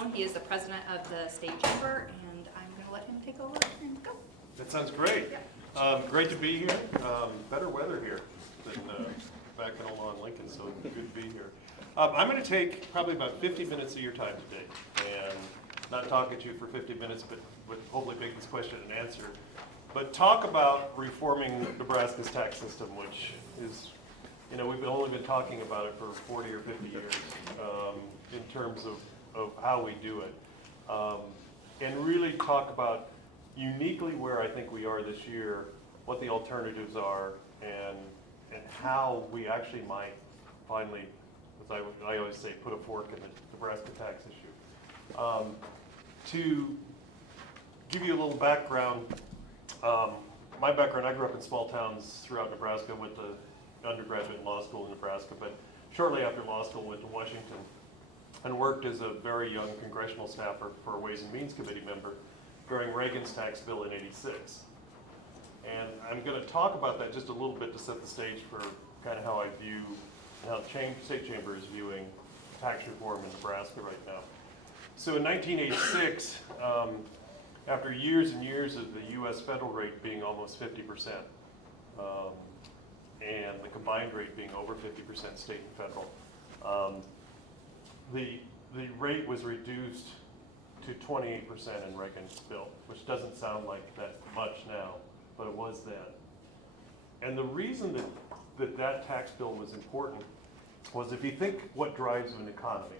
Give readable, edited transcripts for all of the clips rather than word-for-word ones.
Slone. He is the president of the state chamber, and I'm going to let him take over and go. That sounds great. Yeah. Great to be here. Better weather here than back in Omaha, Lincoln, so good to be here. I'm going to take probably about 50 minutes of your time today, and not talk at you for 50 minutes, but hopefully make this question and answer. But talk about reforming Nebraska's tax system, which is, we've only been talking about it for 40 or 50 years in terms of how we do it. And really talk about uniquely where I think we are this year, what the alternatives are, and how we actually might finally, as I always say, put a fork in the Nebraska tax issue. To give you a little background, my background, I grew up in small towns throughout Nebraska, went to undergraduate and law school in Nebraska, but shortly after law school went to Washington and worked as a very young congressional staffer for a Ways and Means Committee member during Reagan's tax bill in '86. And I'm going to talk about that just a little bit to set the stage for kind of how I view, how the state chamber is viewing tax reform in Nebraska right now. So in 1986, after years and years of the U.S. federal rate being almost 50%, and the combined rate being over 50% state and federal, the rate was reduced to 28% in Reagan's bill, which doesn't sound like that much now, but it was then. And the reason that tax bill was important was, if you think what drives an economy,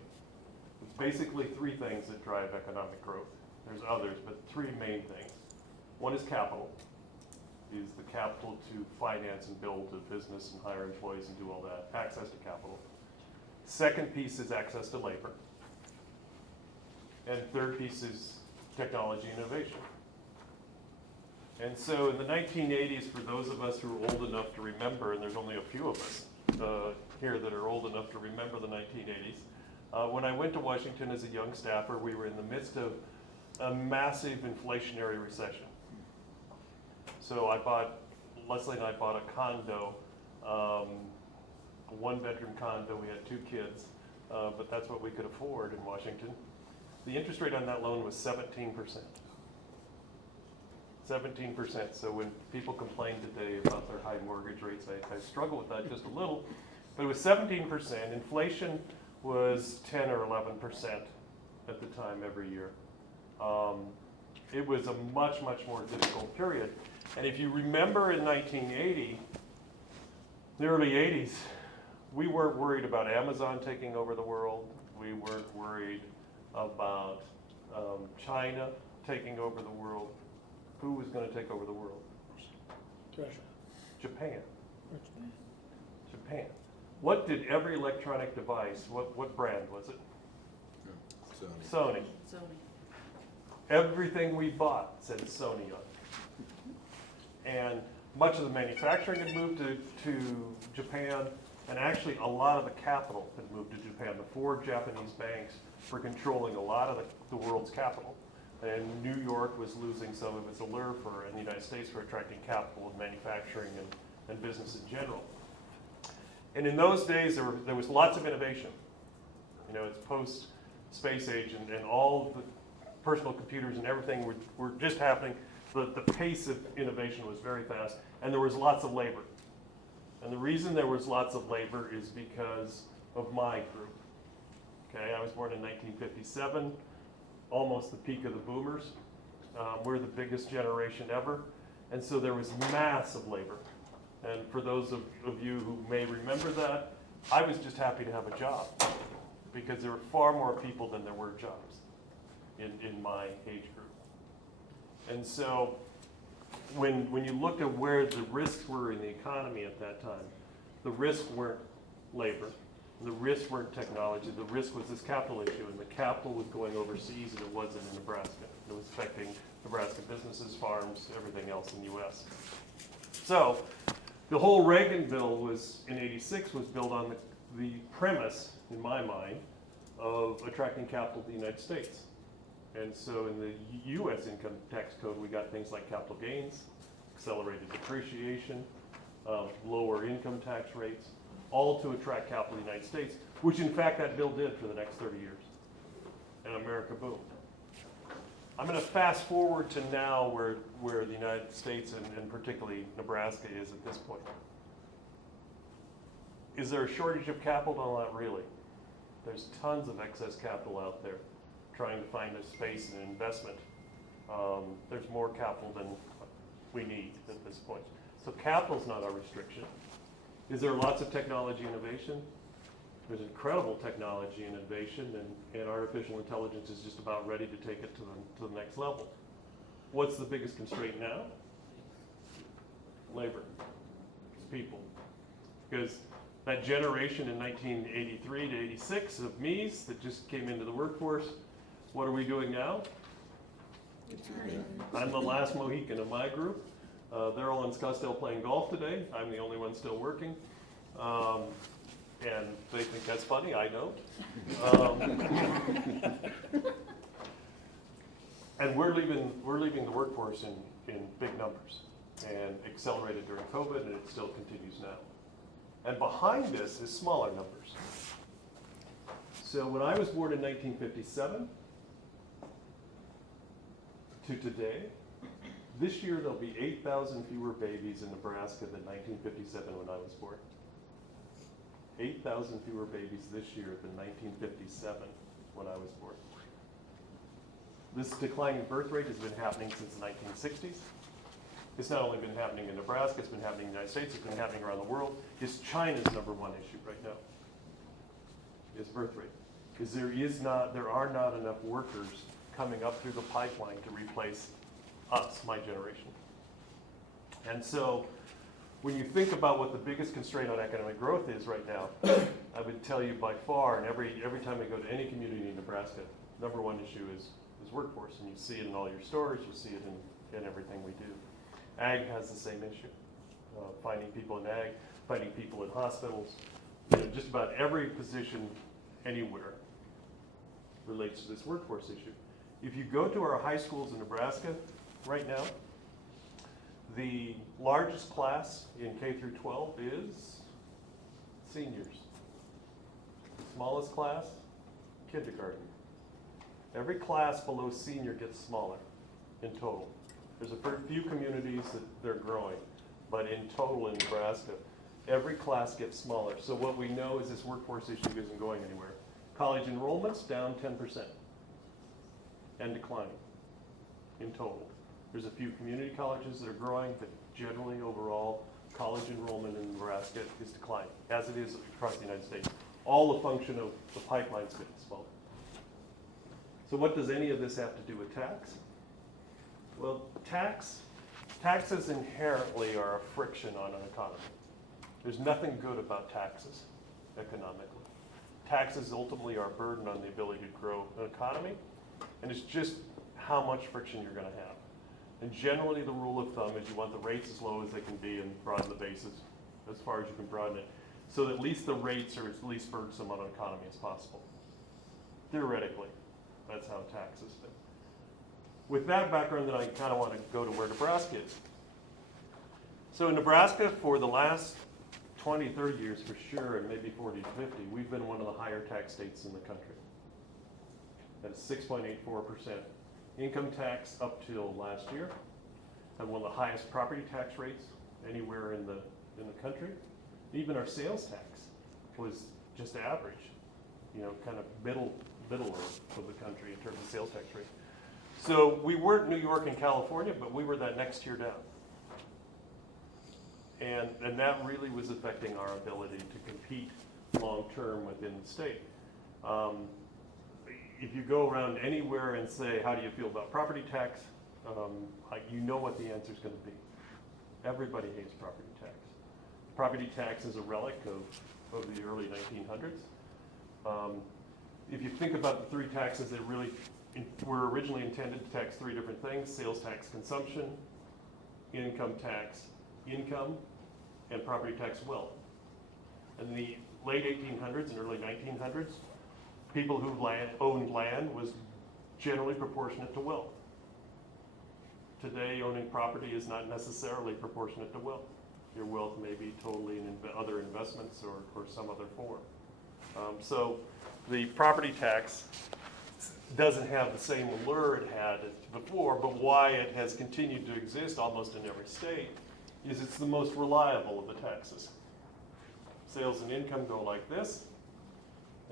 it's basically three things that drive economic growth. There's others, but three main things. One is capital. Is the capital to finance and build a business and hire employees and do all that, access to capital. Second piece is access to labor. And third piece is technology innovation. And so in the 1980s, for those of us who are old enough to remember, and there's only a few of us here that are old enough to remember the 1980s, when I went to Washington as a young staffer, we were in the midst of a massive inflationary recession. So Leslie and I bought a condo, a one-bedroom condo. We had 2 kids, but that's what we could afford in Washington. The interest rate on that loan was 17%. 17%. So when people complain today about their high mortgage rates, I struggle with that just a little. But it was 17%. Inflation was 10 or 11% at the time every year. It was a much, much more difficult period. And if you remember in 1980, the early 80s, we weren't worried about Amazon taking over the world. We weren't worried about China taking over the world. Who was going to take over the world? Russia. Japan. Japan. What did every electronic device, what brand was it? Sony. Everything we bought said Sony on it. And much of the manufacturing had moved to Japan, and actually a lot of the capital had moved to Japan. The 4 Japanese banks were controlling a lot of the world's capital. And New York was losing some of its allure in the United States for attracting capital and manufacturing and business in general. And in those days, there was lots of innovation. It's post-space age, and all the personal computers and everything were just happening. The pace of innovation was very fast, and there was lots of labor. And the reason there was lots of labor is because of my group. Okay, I was born in 1957, almost the peak of the boomers. We're the biggest generation ever, and so there was massive labor. And for those of you who may remember that, I was just happy to have a job, because there were far more people than there were jobs in my age group. And so when you looked at where the risks were in the economy at that time, the risks weren't labor, the risks weren't technology, the risk was this capital issue, and the capital was going overseas, and it wasn't in Nebraska. It was affecting Nebraska businesses, farms, everything else in the U.S. So the whole Reagan bill in '86 was built on the premise, in my mind, of attracting capital to the United States. And so in the U.S. income tax code, we got things like capital gains, accelerated depreciation, lower income tax rates, all to attract capital to the United States, which in fact that bill did for the next 30 years. and America boomed. I'm going to fast forward to now where the United States and particularly Nebraska is at this point. Is there a shortage of capital? Not really. There's tons of excess capital out there trying to find a space and investment. There's more capital than we need at this point. So capital's not our restriction. Is there lots of technology innovation? There's incredible technology innovation, and artificial intelligence is just about ready to take it to the next level. What's the biggest constraint now? Labor. It's people. Because that generation in 1983 to 86 of me's that just came into the workforce, what are we doing now? I'm the last Mohican of my group. They're all in Scottsdale playing golf today. I'm the only one still working. And they think that's funny, I don't. And we're leaving the workforce in big numbers, and accelerated during COVID, and it still continues now. And behind this is smaller numbers. So when I was born in 1957 to today, this year there'll be 8,000 fewer babies in Nebraska than 1957 when I was born. 8,000 fewer babies this year than 1957 when I was born. This declining birth rate has been happening since the 1960s. It's not only been happening in Nebraska, it's been happening in the United States, it's been happening around the world. It's China's #1 issue right now, is birth rate. Because there are not enough workers coming up through the pipeline to replace us, my generation. And so, when you think about what the biggest constraint on economic growth is right now, I would tell you by far, and every time I go to any community in Nebraska, #1 issue is workforce, and you see it in all your stores, you see it in everything we do. Ag has the same issue. Finding people in ag, finding people in hospitals, just about every position anywhere relates to this workforce issue. If you go to our high schools in Nebraska right now, the largest class in K through 12 is seniors. Smallest class, kindergarten. Every class below senior gets smaller in total. There's a few communities that they're growing, but in total in Nebraska, every class gets smaller. So what we know is this workforce issue isn't going anywhere. College enrollment's down 10% and declining in total. There's a few community colleges that are growing, but generally overall, college enrollment in Nebraska is declining, as it is across the United States. All a function of the pipelines getting smaller. So what does any of this have to do with tax? Well, taxes inherently are a friction on an economy. There's nothing good about taxes economically. Taxes ultimately are a burden on the ability to grow an economy, and it's just how much friction you're going to have. And generally the rule of thumb is you want the rates as low as they can be and broaden the bases as far as you can broaden it, so that at least the rates are as least burdensome on an economy as possible. Theoretically, that's how taxes fit. With that background, then I kind of want to go to where Nebraska is. So in Nebraska, for the last 20, 30 years for sure, and maybe 40 to 50, we've been one of the higher tax states in the country. That's 6.84%. Income tax up till last year, had one of the highest property tax rates anywhere in the country. Even our sales tax was just average, kind of middle of the country in terms of sales tax rate. So we weren't New York and California, but we were that next tier down. And that really was affecting our ability to compete long-term within the state. If you go around anywhere and say, how do you feel about property tax, you know what the answer is going to be. Everybody hates property tax. Property tax is a relic of the early 1900s. If you think about the three taxes that really were originally intended to tax three different things: sales tax, consumption; income tax, income; and property tax, wealth. In the late 1800s and early 1900s, people who owned land was generally proportionate to wealth. Today, owning property is not necessarily proportionate to wealth. Your wealth may be totally in other investments or some other form. So the property tax doesn't have the same allure it had before, but why it has continued to exist almost in every state is it's the most reliable of the taxes. Sales and income go like this,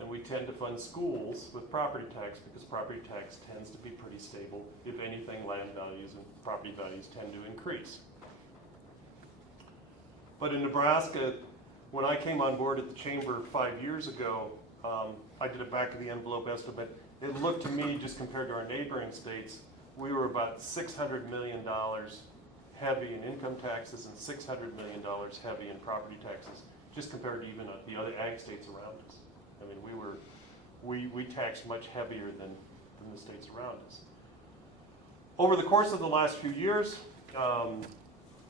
and we tend to fund schools with property tax because property tax tends to be pretty stable. If anything, land values and property values tend to increase. But in Nebraska, when I came on board at the chamber 5 years ago, I did a back of the envelope estimate. It looked to me, just compared to our neighboring states, we were about $600 million heavy in income taxes and $600 million heavy in property taxes, just compared to even the other ag states around us. I mean, we taxed much heavier than the states around us. Over the course of the last few years,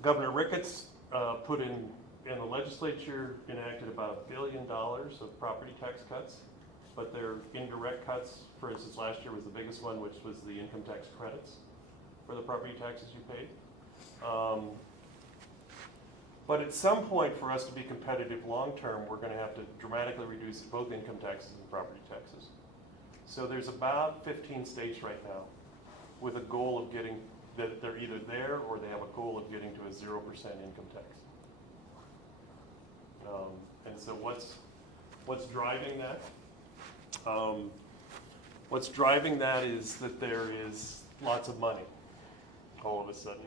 Governor Ricketts put in the legislature enacted about $1 billion of property tax cuts, but they're indirect cuts. For instance, last year was the biggest one, which was the income tax credits for the property taxes you paid. But at some point, for us to be competitive long-term, we're going to have to dramatically reduce both income taxes and property taxes. So there's about 15 states right now with a goal of getting, that they're either there or they have a goal of getting to a 0% income tax. And so what's driving that? What's driving that is that there is lots of money all of a sudden.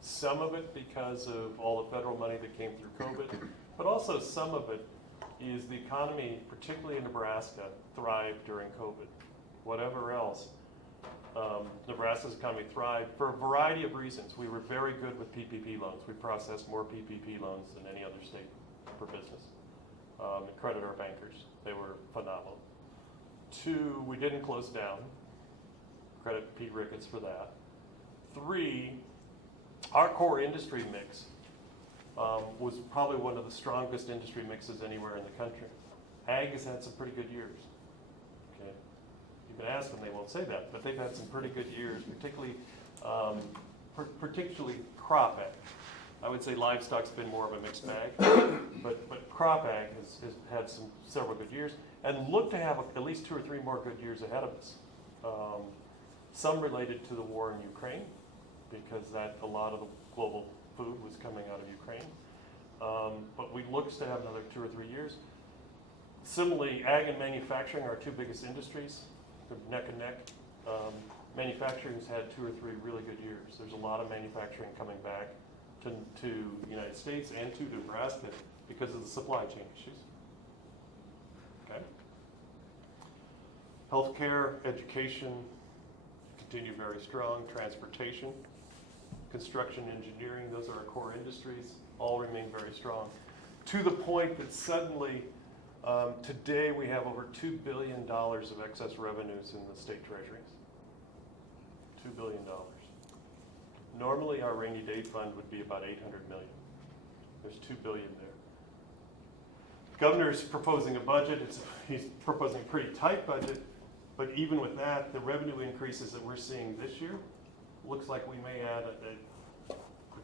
Some of it because of all the federal money that came through COVID, but also some of it is the economy, particularly in Nebraska, thrived during COVID. Whatever else, Nebraska's economy thrived for a variety of reasons. We were very good with PPP loans. We processed more PPP loans than any other state for business. And credit our bankers. They were phenomenal. 2, we didn't close down. Credit Pete Ricketts for that. 3, our core industry mix was probably one of the strongest industry mixes anywhere in the country. Ag has had some pretty good years. Okay, you can ask them, they won't say that, but they've had some pretty good years, particularly crop ag. I would say livestock's been more of a mixed bag, but crop ag has had several good years and look to have at least 2 or 3 more good years ahead of us. Some related to the war in Ukraine, because a lot of the global food was coming out of Ukraine. But we look to have another 2 or 3 years. Similarly, ag and manufacturing are our 2 biggest industries. They're neck and neck. Manufacturing's had 2 or 3 really good years. There's a lot of manufacturing coming back to the United States and to Nebraska because of the supply chain issues. Okay. Healthcare, education continue very strong. Transportation, construction, engineering, those are our core industries, all remain very strong. To the point that suddenly, today we have over $2 billion of excess revenues in the state treasuries. $2 billion. Normally our rainy day fund would be about $800 million. There's $2 billion there. Governor's proposing a budget. He's proposing a pretty tight budget, but even with that, the revenue increases that we're seeing this year looks like we may add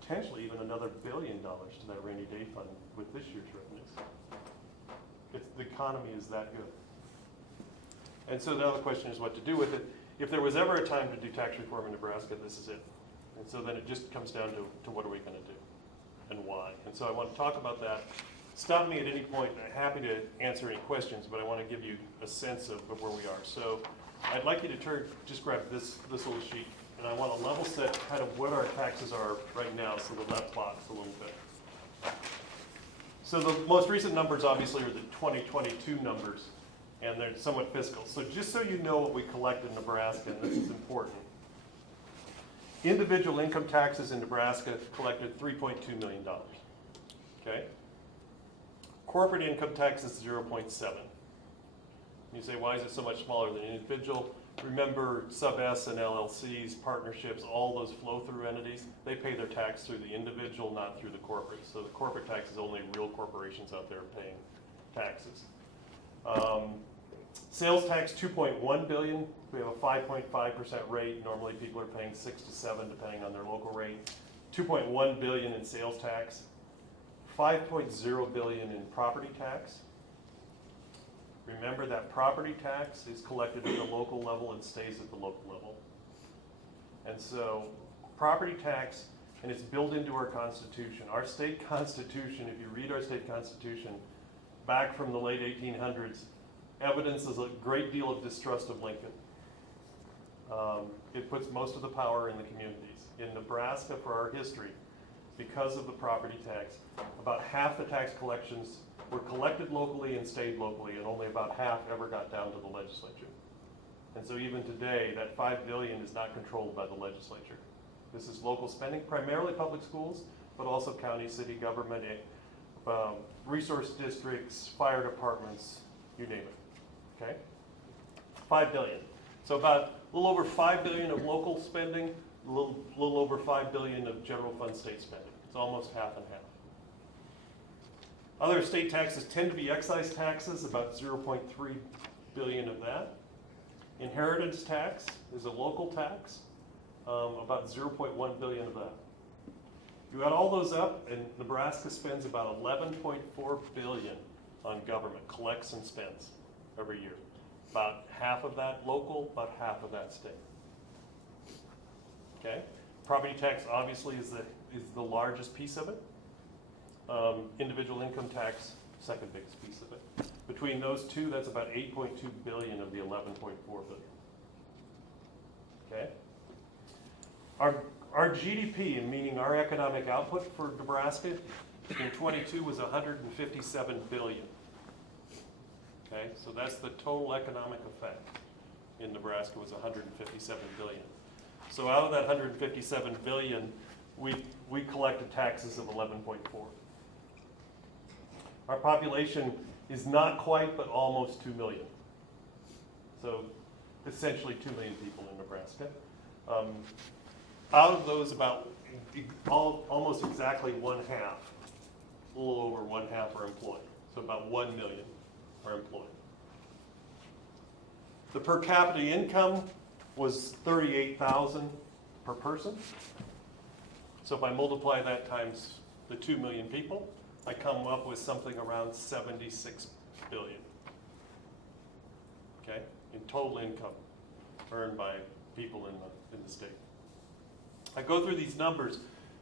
potentially even another $1 billion to that rainy day fund with this year's revenues. The economy is that good. And so now the question is what to do with it. If there was ever a time to do tax reform in Nebraska, this is it. And so then it just comes down to what are we going to do and why. And so I want to talk about that. Stop me at any point. I'm happy to answer any questions, but I want to give you a sense of where we are. So I'd like you to just grab this little sheet, and I want to level set kind of what our taxes are right now, so the left box a little bit. So the most recent numbers obviously are the 2022 numbers, and they're somewhat fiscal. So just so you know what we collect in Nebraska, and this is important. Individual income taxes in Nebraska collected $3.2 million. Okay? Corporate income tax is 0.7. You say, why is it so much smaller than individual? Remember, sub-S and LLCs, partnerships, all those flow-through entities, they pay their tax through the individual, not through the corporate. So the corporate tax is only real corporations out there paying taxes. Sales tax, $2.1 billion. We have a 5.5% rate. Normally people are paying 6 to 7 depending on their local rate. $2.1 billion in sales tax. $5.0 billion in property tax. Remember that property tax is collected at the local level and stays at the local level. And so property tax, and it's built into our Constitution. Our state constitution, if you read our state constitution, back from the late 1800s, evidences a great deal of distrust of Lincoln. It puts most of the power in the communities. In Nebraska, for our history, because of the property tax, about half the tax collections were collected locally and stayed locally, and only about half ever got down to the legislature. And so even today, that $5 billion is not controlled by the legislature. This is local spending, primarily public schools, but also county, city government, resource districts, fire departments, you name it, okay? $5 billion. So about a little over $5 billion of local spending, a little over $5 billion of general fund state spending. It's almost half and half. Other state taxes tend to be excise taxes, about 0.3 billion of that. Inheritance tax is a local tax, about 0.1 billion of that. You add all those up, and Nebraska spends about 11.4 billion on government, collects and spends every year. About half of that local, about half of that state. Okay? Property tax obviously is the largest piece of it. Individual income tax, second biggest piece of it. Between those two, that's about 8.2 billion of the 11.4 billion. Okay? Our GDP, meaning our economic output for Nebraska, in 22 was 157 billion. Okay, so that's the total economic effect in Nebraska was 157 billion. So out of that 157 billion, we collected taxes of 11.4. Our population is not quite, but almost 2 million. So essentially 2 million people in Nebraska. Out of those, almost exactly one half, a little over one half are employed. So about 1 million are employed. The per capita income was $38,000 per person. So if I multiply that times the 2 million people, I come up with something around 76 billion. Okay, in total income earned by people in the state. I go through these numbers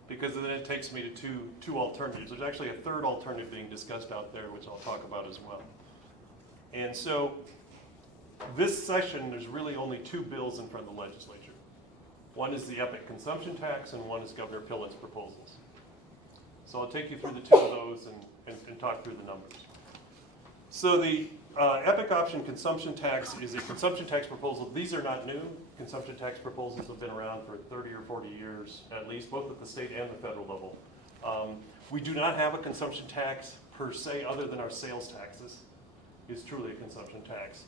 because then it takes me to two alternatives. There's actually a third alternative being discussed out there, which I'll talk about as well. And so this session, there's really only two bills in front of the legislature. One is the EPIC consumption tax, and one is Governor Pillen's proposals. So I'll take you through the two of those and talk through the numbers. So the EPIC option consumption tax is a consumption tax proposal. These are not new. Consumption tax proposals have been around for 30 or 40 years, at least, both at the state and the federal level. We do not have a consumption tax per se, other than our sales taxes is truly a consumption tax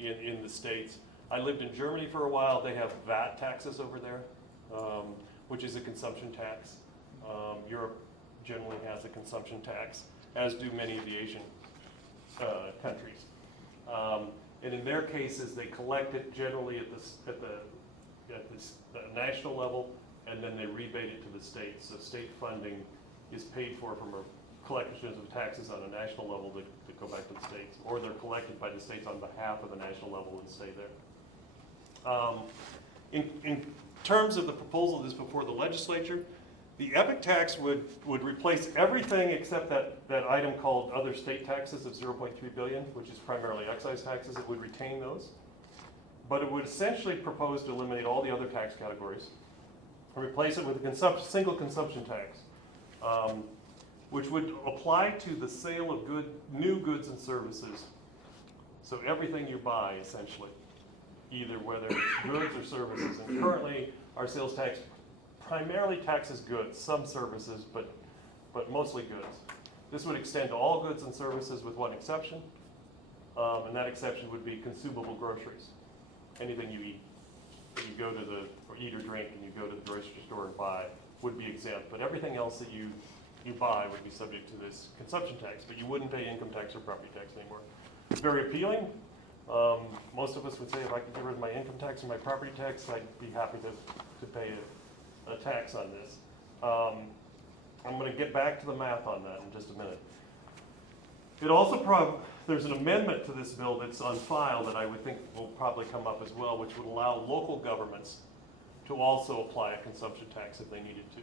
in the states. I lived in Germany for a while. They have VAT taxes over there, which is a consumption tax. Europe generally has a consumption tax, as do many of the Asian countries. And in their cases, they collect it generally at the national level, and then they rebate it to the states. So state funding is paid for from a collection of taxes on a national level that go back to the states, or they're collected by the states on behalf of the national level and stay there. In terms of the proposal that's before the legislature, the EPIC tax would replace everything except that item called other state taxes of 0.3 billion, which is primarily excise taxes. It would retain those. But it would essentially propose to eliminate all the other tax categories and replace it with a single consumption tax, which would apply to the sale of new goods and services. So everything you buy, essentially, either whether it's goods or services. And currently, our sales tax primarily taxes goods, some services, but mostly goods. This would extend to all goods and services with one exception, and that exception would be consumable groceries. Anything you eat, that you go to or eat or drink, and you go to the grocery store and buy, would be exempt. But everything else that you buy would be subject to this consumption tax, but you wouldn't pay income tax or property tax anymore. It's very appealing. Most of us would say if I could get rid of my income tax and my property tax, I'd be happy to pay a tax on this. I'm going to get back to the math on that in just a minute. It also there's an amendment to this bill that's on file that I would think will probably come up as well, which would allow local governments to also apply a consumption tax if they needed to.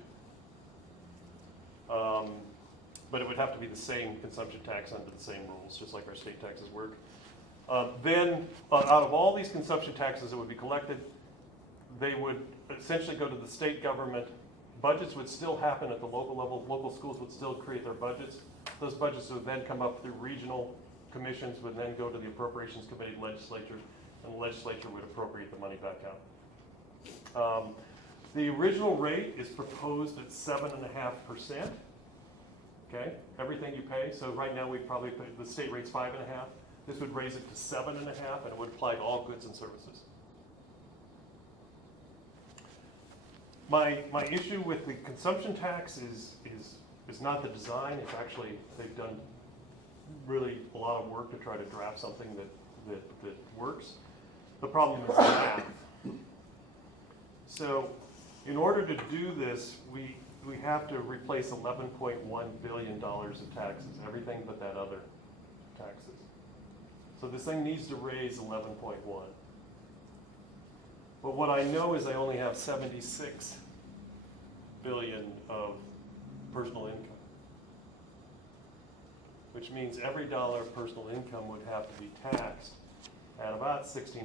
But it would have to be the same consumption tax under the same rules, just like our state taxes work. Then, out of all these consumption taxes that would be collected, they would essentially go to the state government. Budgets would still happen at the local level. Local schools would still create their budgets. Those budgets would then come up through regional commissions, would then go to the appropriations committee, legislature, and the legislature would appropriate the money back out. The original rate is proposed at 7.5%. Okay, everything you pay. So right now we probably pay, the state rate's 5.5%. This would raise it to 7.5%, and it would apply to all goods and services. My issue with the consumption tax is not the design. It's actually, they've done really a lot of work to try to draft something that works. The problem is the math. So in order to do this, we have to replace $11.1 billion of taxes, everything but that other taxes. So this thing needs to raise 11.1. But what I know is I only have 76 billion of personal income, which means every dollar of personal income would have to be taxed at about 16%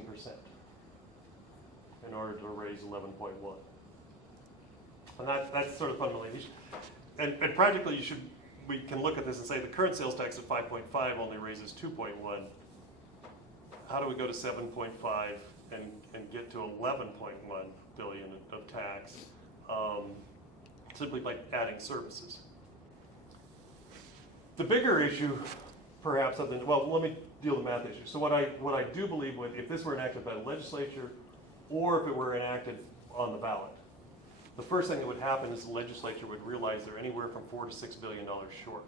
in order to raise 11.1. And that's sort of fundamentally, and practically we can look at this and say the current sales tax of 5.5 only raises 2.1. How do we go to 7.5 and get to 11.1 billion of tax simply by adding services? The bigger issue, perhaps, let me deal with the math issue. So what I do believe would, if this were enacted by the legislature, or if it were enacted on the ballot, the first thing that would happen is the legislature would realize they're anywhere from $4 to $6 billion short.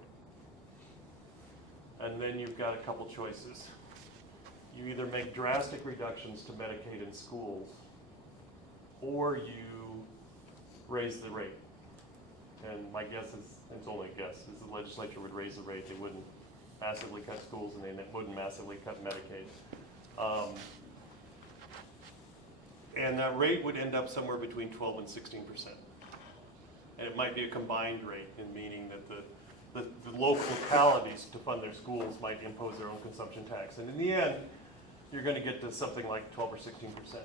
And then you've got a couple choices. You either make drastic reductions to Medicaid in schools, or you raise the rate. And my guess is, it's only a guess, is the legislature would raise the rate. They wouldn't massively cut schools, and they wouldn't massively cut Medicaid. And that rate would end up somewhere between 12 and 16%. And it might be a combined rate, in meaning that the local localities to fund their schools might impose their own consumption tax. And in the end, you're going to get to something like 12 or 16%.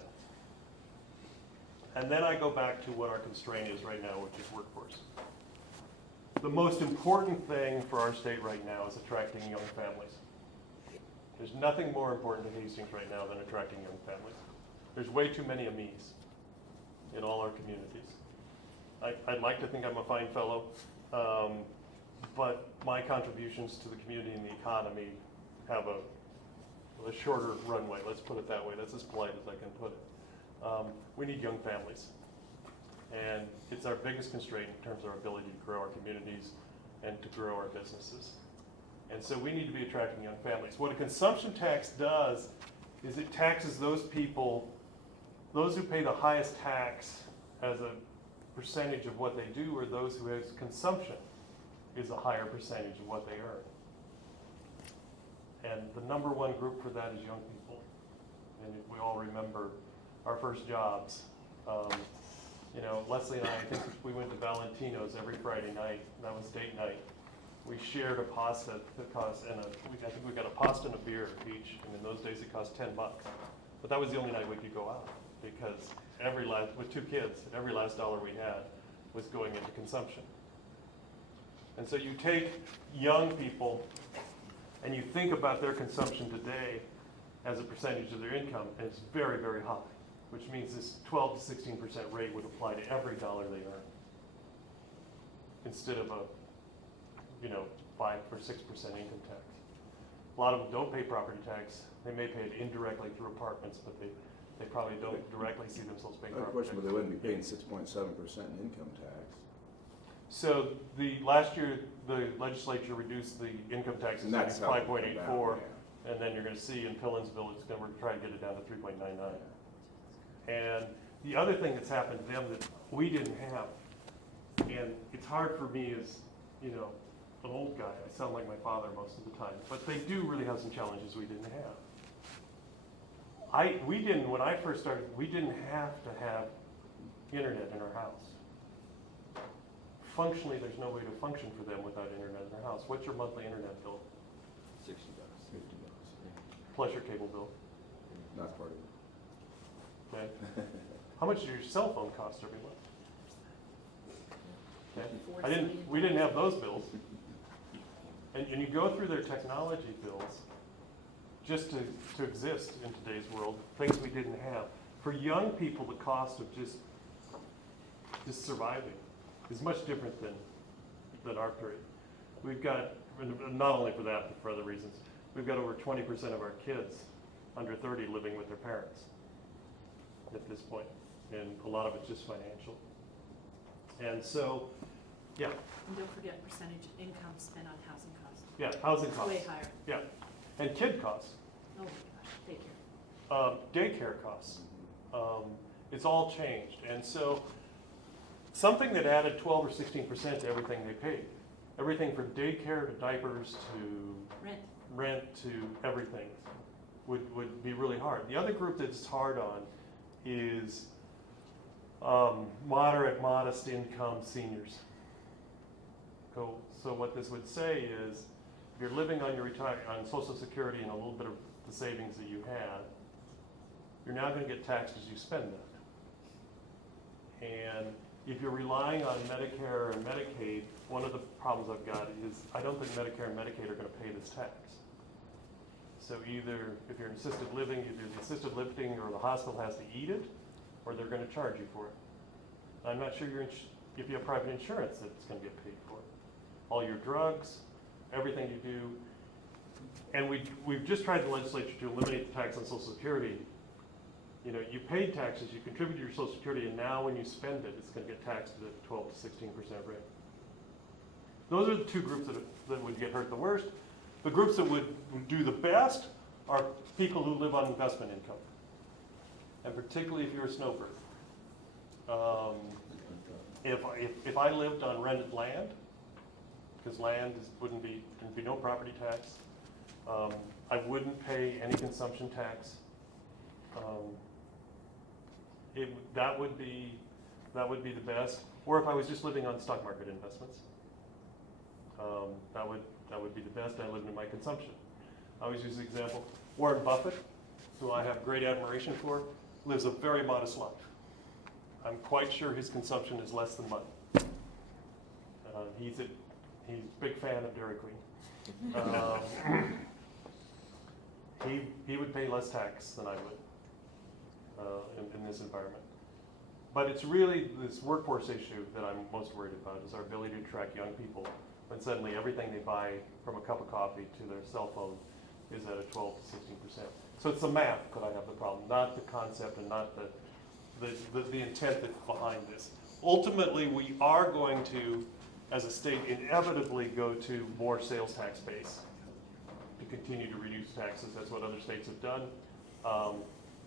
And then I go back to what our constraint is right now, which is workforce. The most important thing for our state right now is attracting young families. There's nothing more important to Hastings right now than attracting young families. There's way too many Amis in all our communities. I'd like to think I'm a fine fellow, but my contributions to the community and the economy have a shorter runway, let's put it that way. That's as polite as I can put it. We need young families. And it's our biggest constraint in terms of our ability to grow our communities and to grow our businesses. And so we need to be attracting young families. What a consumption tax does is it taxes those people, those who pay the highest tax as a percentage of what they do, or those who have consumption is a higher percentage of what they earn. And the number one group for that is young people. And if we all remember our first jobs, Leslie and I think we went to Valentino's every Friday night. That was date night. We shared a pasta that cost, I think we got a pasta and a beer each, and in those days it cost $10. But that was the only night we could go out, because with 2 kids, every last dollar we had was going into consumption. And so you take young people and you think about their consumption today as a percentage of their income, and it's very, very high, which means this 12 to 16% rate would apply to every dollar they earn, instead of a 5 or 6% income tax. A lot of them don't pay property tax. They may pay it indirectly through apartments, but they probably don't directly see themselves paying property tax. But they wouldn't be paying 6.7% in income tax. So last year, the legislature reduced the income taxes to 5.84, and then you're going to see in Pillansville, it's going to try to get it down to 3.99. And the other thing that's happened to them that we didn't have, and it's hard for me as, an old guy. I sound like my father most of the time, but they do really have some challenges we didn't have. When I first started, we didn't have to have internet in our house. Functionally, there's no way to function for them without internet in their house. What's your monthly internet bill? $60, $50. Plus your cable bill, Not part of it. okay? How much does your cell phone cost every month? Okay. We didn't have those bills. And you go through their technology bills just to exist in today's world, things we didn't have. For young people, the cost of just surviving is much different than our period. We've got, not only for that, but for other reasons, we've got over 20% of our kids under 30 living with their parents at this point, and a lot of it's just financial. And so, yeah. And don't forget percentage of income spent on housing costs. Yeah, housing costs. Way higher. Yeah, and kid costs, Oh my gosh, daycare. daycare costs. It's all changed, and so something that added 12 or 16% to everything they paid, everything from daycare to diapers to rent to everything, would be really hard. The other group that's hard on is moderate, modest income seniors. So what this would say is, if you're living on your on Social Security and a little bit of the savings that you had, you're now going to get taxed as you spend that. And if you're relying on Medicare and Medicaid, one of the problems I've got is I don't think Medicare and Medicaid are going to pay this tax. So either, if you're in assisted living, either the assisted living or the hospital has to eat it, or they're going to charge you for it. I'm not sure if you have private insurance that it's going to get paid for. All your drugs, everything you do. And we've just tried the legislature to eliminate the tax on Social Security. You know, you paid taxes, you contribute to your Social Security, and now when you spend it, it's going to get taxed at a 12 to 16% rate. Those are the two groups that would get hurt the worst. The groups that would do the best are people who live on investment income, and particularly if you're a snowbird. If I lived on rented land, because land there'd be no property tax, I wouldn't pay any consumption tax. That would be the best. Or if I was just living on stock market investments, that would be the best. I lived in my consumption. I always use the example. Warren Buffett, who I have great admiration for, lives a very modest life. I'm quite sure his consumption is less than mine. He's a big fan of Dairy Queen. He would pay less tax than I would in this environment. But it's really this workforce issue that I'm most worried about, is our ability to attract young people when suddenly everything they buy, from a cup of coffee to their cell phone, is at a 12 to 16%. So it's the math that I have the problem, not the concept and not the intent that's behind this. Ultimately, we are going to, as a state, inevitably go to more sales tax base to continue to reduce taxes. That's what other states have done.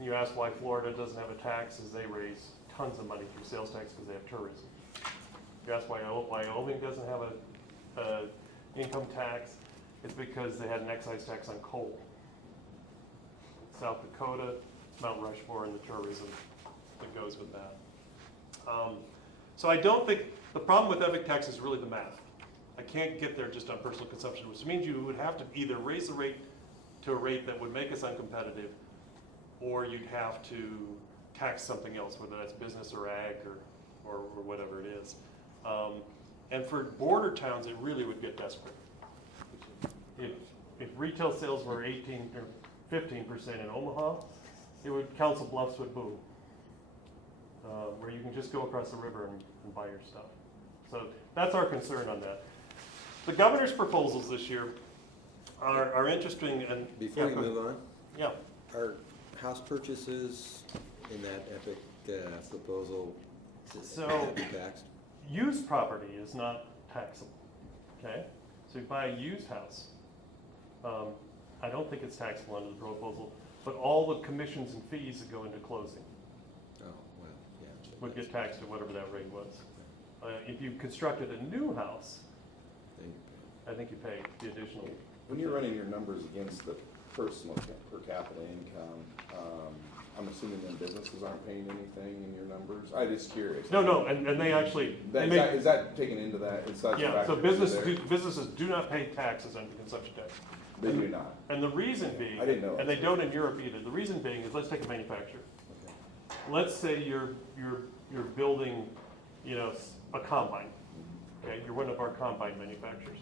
You ask why Florida doesn't have a tax, is they raise tons of money through sales tax because they have tourism. You ask why Wyoming doesn't have a income tax, it's because they had an excise tax on coal. South Dakota, Mount Rushmore, and the tourism that goes with that. So I don't think, the problem with epic tax is really the math. I can't get there just on personal consumption, which means you would have to either raise the rate to a rate that would make us uncompetitive, or you'd have to tax something else, whether that's business or ag or whatever it is. And for border towns, it really would get desperate. If retail sales were 18 or 15% in Omaha, Council Bluffs would boom, where you can just go across the river and buy your stuff. So that's our concern on that. The governor's proposals this year are interesting. And Before we move on, yeah, are house purchases in that epic proposal So- be taxed? used property is not taxable. Okay, so you buy a used house. I don't think it's taxable under the proposal, but all the commissions and fees that go into closing Oh, well, yeah. would get taxed at whatever that rate was. If you constructed a new house, Then I think you pay the additional. When you're running your numbers against the personal per capita income, I'm assuming then businesses aren't paying anything in your numbers? I'm just curious. No, and they actually, they make, Is that taken into that? Is that yeah, so factored into businesses do not pay taxes under consumption tax. there? They do not. And the reason being, I didn't know and that. they don't in Europe either, the reason being is, let's take a manufacturer. Okay. Let's say you're building, you know, a combine, okay? You're one of our combine manufacturers.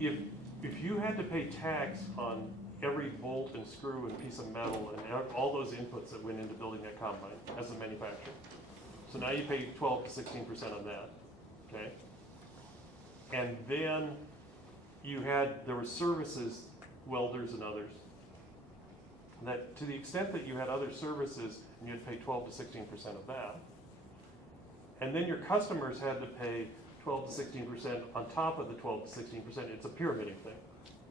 If you had to pay tax on every bolt and screw and piece of metal and all those inputs that went into building that combine as a manufacturer, so now you pay 12 to 16% on that, okay? And then there were services, welders and others, that to the extent that you had other services, and you'd pay 12 to 16% of that, and then your customers had to pay 12 to 16% on top of the 12 to 16%, it's a pyramiding thing.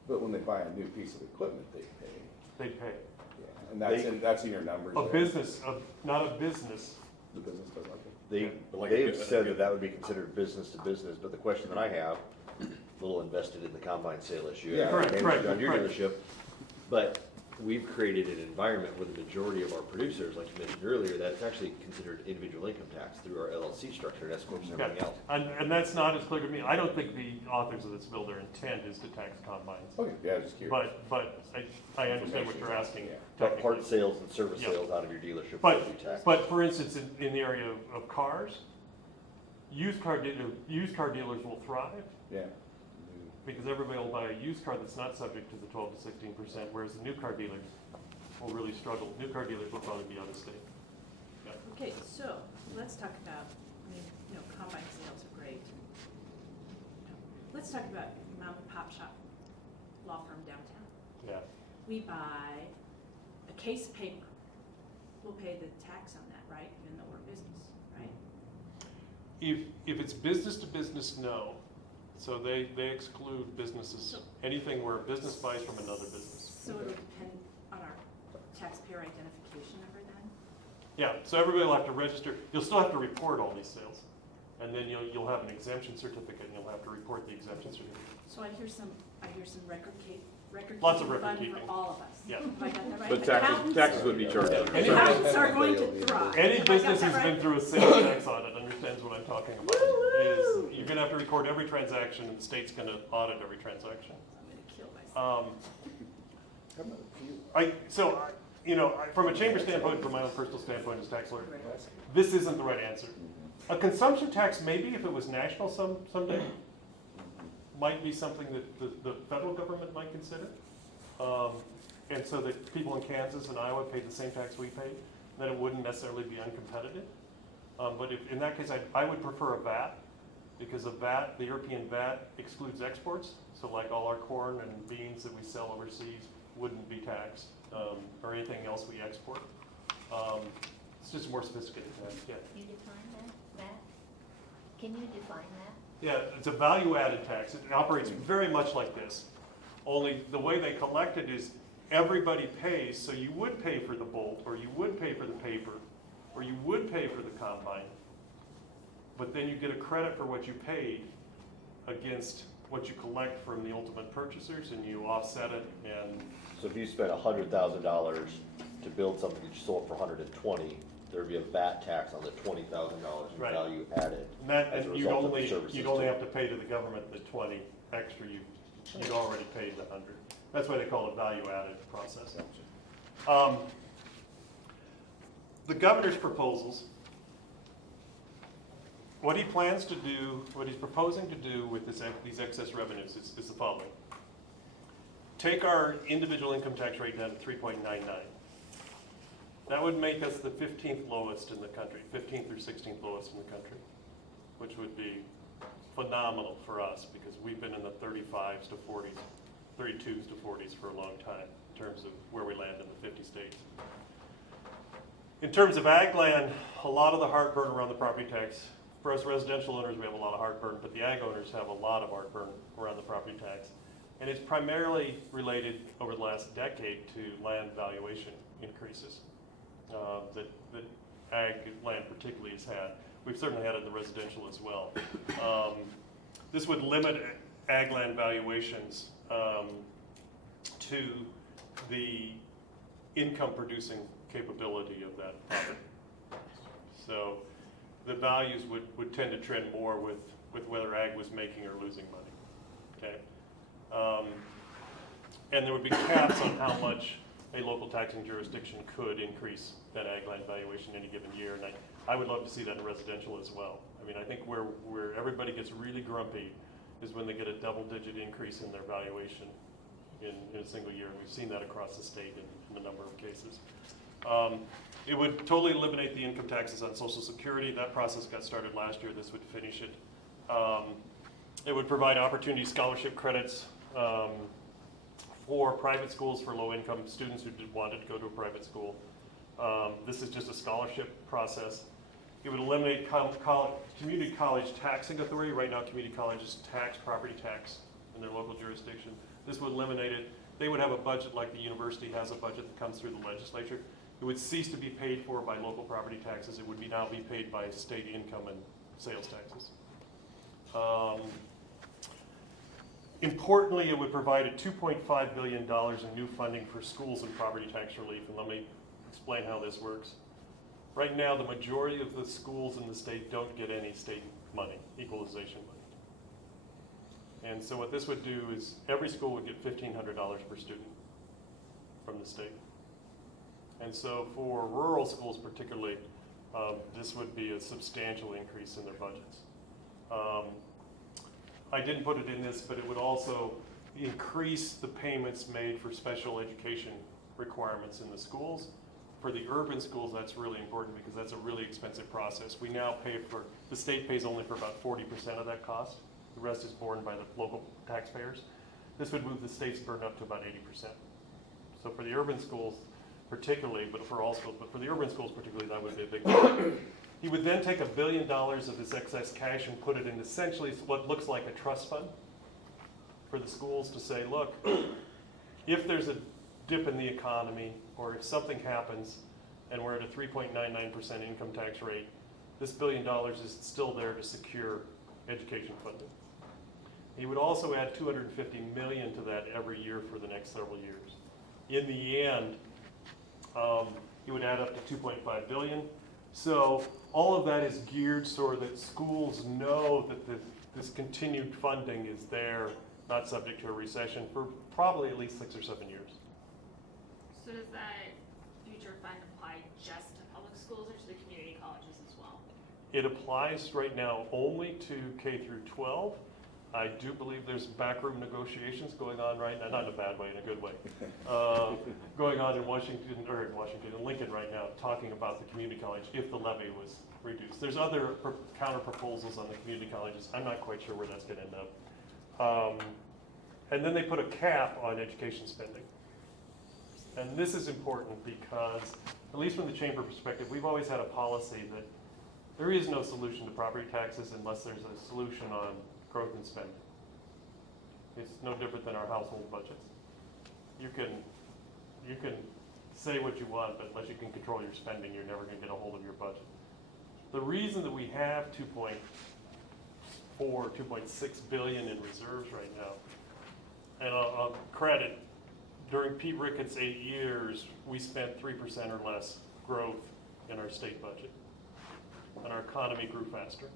But when they buy a new piece of equipment, they pay. They'd pay. Yeah, and that's in your numbers. A there? business, not a business. The business does okay. They, Dave said that would be considered business to business, but the question that I have, a little invested in the combine sale issue. Yeah. Correct, correct, On your correct. dealership, but we've created an environment where the majority of our producers, like you mentioned earlier, that it's actually considered individual income tax through our LLC structure, and S corps and Yeah, everything else. and that's not as clear to me. I don't think the authors of this bill, their intent is to tax combines. Okay, yeah, I was just curious. But I understand what you're asking. Yeah. But technically. part sales and service Yeah. sales out of your dealership But, will be taxed. but for instance, in the area of cars, used car dealers will thrive Yeah. because everybody will buy a used car that's not subject to the 12 to 16%, whereas the new car dealers will really struggle. New car dealers will probably be out of state. Yeah. Okay, so let's talk about, combine sales are great. Let's talk about mom and pop shop law firm downtown. Yeah. We buy a case of paper. We'll pay the tax on that, right? Even though we're business, right? If it's business to business, no. So they exclude businesses, anything where a business buys from another business. So it'll depend on our taxpayer identification number then? Yeah, so everybody will have to register, you'll still have to report all these sales. And then you'll have an exemption certificate, and you'll have to report the exemption certificate. So I hear some record Lots of keeping record fund keeping. for all of us. Yeah. Have I got that right? But taxes Accountants- would be charged. Any- Accountants are going to thrive. Any Have I got business that who's been right? through a sales tax audit understands what I'm talking about. Woo-woo! Is you're gonna have to record every transaction, and the state's gonna audit every transaction. I'm gonna kill myself. How about a few? From a chamber standpoint, from my own personal standpoint as tax lawyer, this isn't the right answer. A consumption tax, maybe if it was national someday, might be something that the federal government might consider. And so that people in Kansas and Iowa paid the same tax we paid, then it wouldn't necessarily be uncompetitive. But if, in that case, I would prefer a VAT, because a VAT, the European VAT excludes exports. So like all our corn and beans that we sell overseas wouldn't be taxed, or anything else we export. It's just a more sophisticated tax, yeah. You define that, Matt? Can you define that? Yeah, it's a value-added tax. It operates very much like this. Only the way they collect it is everybody pays, so you would pay for the bolt, or you would pay for the paper, or you would pay for the combine. But then you get a credit for what you paid against what you collect from the ultimate purchasers, and you offset it, and So if you spent $100,000 to build something that you sold for $120,000, there'd be a VAT tax on the $20,000 in Right. value added. that, as a and you'd result of the only, services you'd only too. have to pay to the government the 20 extra you'd already paid the 100. That's why they call it value-added process. The governor's proposals, what he plans to do, what he's proposing to do with these excess revenues is the following. Take our individual income tax rate down to 3.99. That would make us the 15th lowest in the country, 15th or 16th lowest in the country, which would be phenomenal for us because we've been in the 35s to 40s, 32s to 40s for a long time in terms of where we land in the 50 states. In terms of ag land, a lot of the heartburn around the property tax, for us residential owners, we have a lot of heartburn, but the ag owners have a lot of heartburn around the property tax. And it's primarily related over the last decade to land valuation increases that ag land particularly has had. We've certainly had it in the residential as well. This would limit ag land valuations to the income producing capability of that property. So the values would tend to trend more with whether ag was making or losing money, okay? And there would be caps on how much a local taxing jurisdiction could increase that ag land valuation any given year, and I would love to see that in residential as well. I mean, I think where everybody gets really grumpy is when they get a double-digit increase in their valuation in a single year, and we've seen that across the state in a number of cases. It would totally eliminate the income taxes on Social Security. That process got started last year. This would finish it. It would provide opportunity scholarship credits for private schools for low-income students who wanted to go to a private school. This is just a scholarship process. It would eliminate community college taxing authority. Right now, community colleges tax property tax in their local jurisdiction. This would eliminate it. They would have a budget like the university has a budget that comes through the legislature. It would cease to be paid for by local property taxes. It would now be paid by state income and sales taxes. Importantly, it would provide a $2.5 billion in new funding for schools and property tax relief. And let me explain how this works. Right now, the majority of the schools in the state don't get any state money, equalization money. And so what this would do is every school would get $1,500 per student from the state. And so for rural schools particularly, this would be a substantial increase in their budgets. I didn't put it in this, but it would also increase the payments made for special education requirements in the schools. For the urban schools, that's really important because that's a really expensive process. We now pay the state pays only for about 40% of that cost. The rest is borne by the local taxpayers. This would move the state's burden up to about 80%. So for the urban schools particularly, but for all schools, but for the urban schools particularly, that would be a big deal. He would then take $1 billion of his excess cash and put it in essentially what looks like a trust fund for the schools to say, look, if there's a dip in the economy or if something happens and we're at a 3.99% income tax rate, this $1 billion is still there to secure education funding. He would also add $250 million to that every year for the next several years. In the end, he would add up to $2.5 billion. So all of that is geared so that schools know that this continued funding is there, not subject to a recession, for probably at least 6 or 7 years. So does that future fund apply just to public schools or to the community colleges as well? It applies right now only to K through 12. I do believe there's backroom negotiations going on right now, not in a bad way, in a good way, going on in Lincoln right now, talking about the community college if the levy was reduced. There's other counter proposals on the community colleges. I'm not quite sure where that's going to end up. And then they put a cap on education spending. And this is important because, at least from the chamber perspective, we've always had a policy that there is no solution to property taxes unless there's a solution on growth and spending. It's no different than our household budgets. You can say what you want, but unless you can control your spending, you're never going to get a hold of your budget. The reason that we have 2.6 billion in reserves right now, and I'll credit, during Pete Ricketts' 8 years, we spent 3% or less growth in our state budget, and our economy grew faster.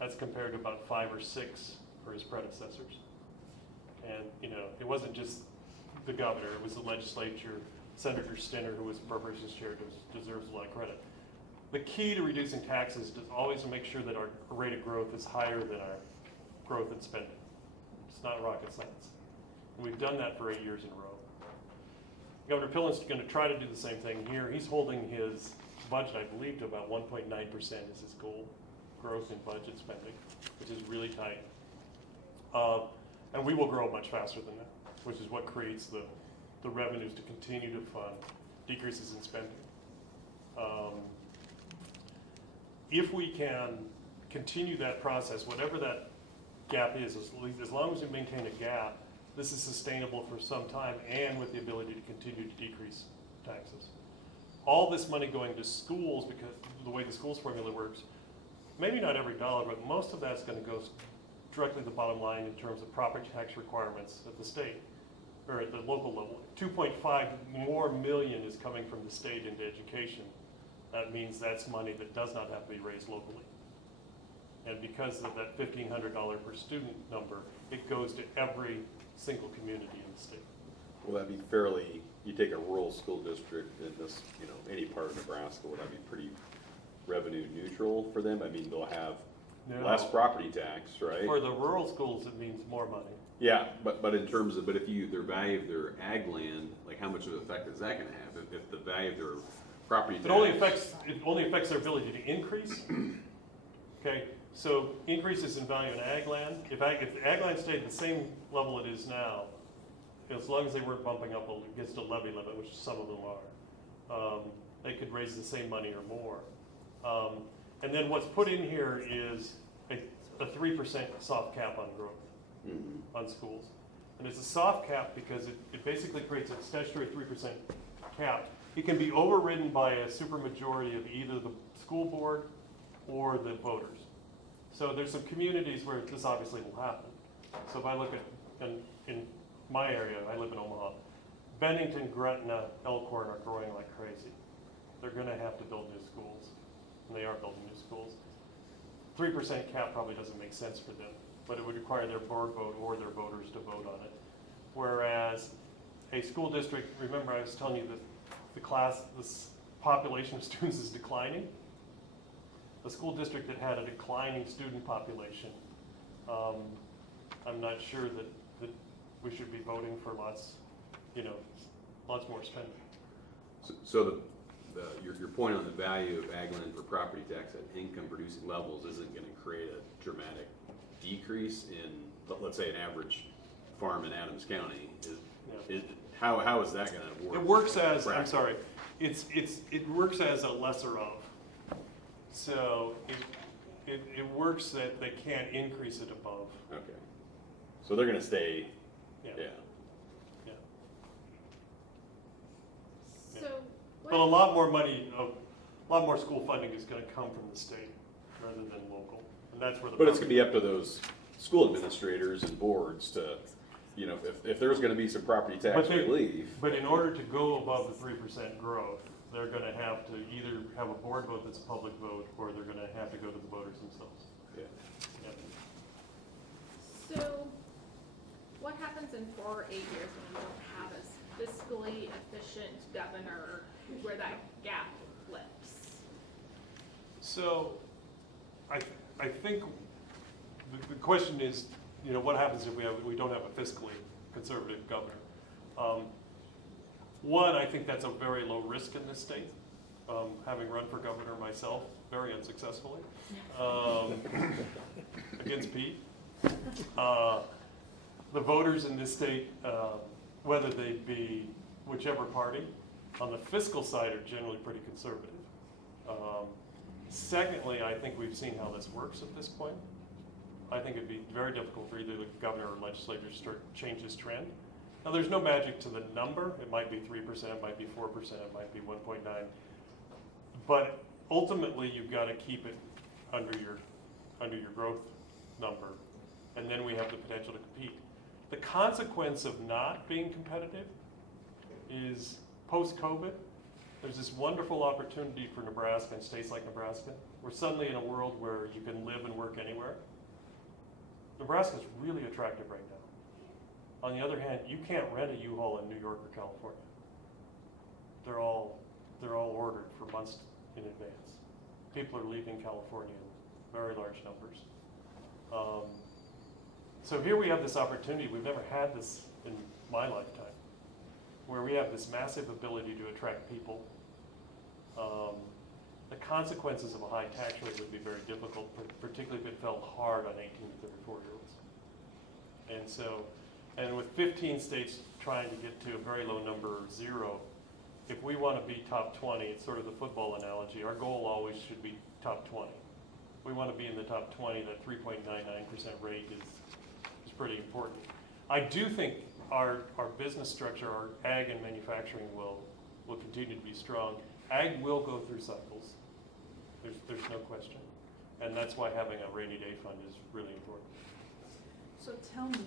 That's compared to about 5 or 6 for his predecessors. And it wasn't just the governor, it was the legislature. Senator Stinner, who was appropriations chair, deserves a lot of credit. The key to reducing taxes is always to make sure that our rate of growth is higher than our growth in spending. It's not rocket science. And we've done that for 8 years in a row. Governor Pillen's going to try to do the same thing here. He's holding his budget, I believe, to about 1.9% is his goal. Growth in budget spending, which is really tight. And we will grow much faster than that, which is what creates the revenues to continue to fund decreases in spending. If we can continue that process, whatever that gap is, as long as we maintain a gap, this is sustainable for some time and with the ability to continue to decrease taxes. All this money going to schools, because the way the schools formula works, maybe not every dollar, but most of that's going to go directly the bottom line in terms of property tax requirements at the state, or at the local level. 2.5 more million is coming from the state into education. That means that's money that does not have to be raised locally. And because of that $1,500 per student number, it goes to every single community in the state. Will that be fairly, you take a rural school district in this, you know, any part of Nebraska, would that be pretty revenue neutral for them? I mean, they'll have less No. property tax, right? For the rural schools, it means more money. Yeah, but in terms of, but if you, their value of their ag land, like how much of an effect is that gonna have? If the value of their property tax. It only affects their ability to increase. Okay, so increases in value in ag land, if ag land stayed the same level it is now, as long as they weren't bumping up against a levy limit, which some of them are, they could raise the same money or more. And then what's put in here is a 3% soft cap on growth on schools. And it's a soft cap because it basically creates a statutory 3% cap. It can be overridden by a supermajority of either the school board or the voters. So there's some communities where this obviously will happen. So if I look at, in my area, I live in Omaha, Bennington, Gretna, Elkhorn are growing like crazy. They're gonna have to build new schools, and they are building new schools. 3% cap probably doesn't make sense for them, but it would require their board vote or their voters to vote on it. Whereas a school district, remember I was telling you that this population of students is declining. A school district that had a declining student population, I'm not sure that we should be voting for lots more spending. So your point on the value of ag land for property tax at income producing levels isn't gonna create a dramatic decrease in, let's say, an average farm in Adams County. How is that gonna work? It works as, I'm practically? sorry, it works as a lesser of. So it works that they can't increase it above. Okay. So they're gonna stay, Yeah. yeah. Yeah. So, But a lot more money, a lot more school funding is gonna come from the state rather than local. And that's where the. But it's gonna be up to those school administrators and boards to, you know, if there's gonna be some property tax relief. But in order to go above the 3% growth, they're gonna have to either have a board vote that's a public vote, or they're gonna have to go to the voters themselves. Yeah. Yeah. so what happens in 4 or 8 years when we don't have a fiscally efficient governor where that gap flips? So, I think the question is, you know, what happens if we don't have a fiscally conservative governor? One, I think that's a very low risk in this state. Having run for governor myself, very unsuccessfully, against Pete. The voters in this state, whether they be whichever party, on the fiscal side are generally pretty conservative. Secondly, I think we've seen how this works at this point. I think it'd be very difficult for either the governor or legislature to change this trend. Now, there's no magic to the number. It might be 3%, it might be 4%, it might be 1.9. But ultimately, you've got to keep it under your growth number, and then we have the potential to compete. The consequence of not being competitive is post-COVID, there's this wonderful opportunity for Nebraska and states like Nebraska. We're suddenly in a world where you can live and work anywhere. Nebraska's really attractive right now. On the other hand, you can't rent a U-Haul in New York or California. They're all ordered for months in advance. People are leaving California in very large numbers. So here we have this opportunity. We've never had this in my lifetime, where we have this massive ability to attract people. The consequences of a high tax rate would be very difficult, particularly if it fell hard on 18 to 34-year-olds. And with 15 states trying to get to a very low number of 0, if we want to be top 20, it's sort of the football analogy. Our goal always should be top 20. We want to be in the top 20. That 3.99% rate is pretty important. I do think our business structure, our ag and manufacturing will continue to be strong. Ag will go through cycles. There's no question. And that's why having a rainy day fund is really important. So tell me,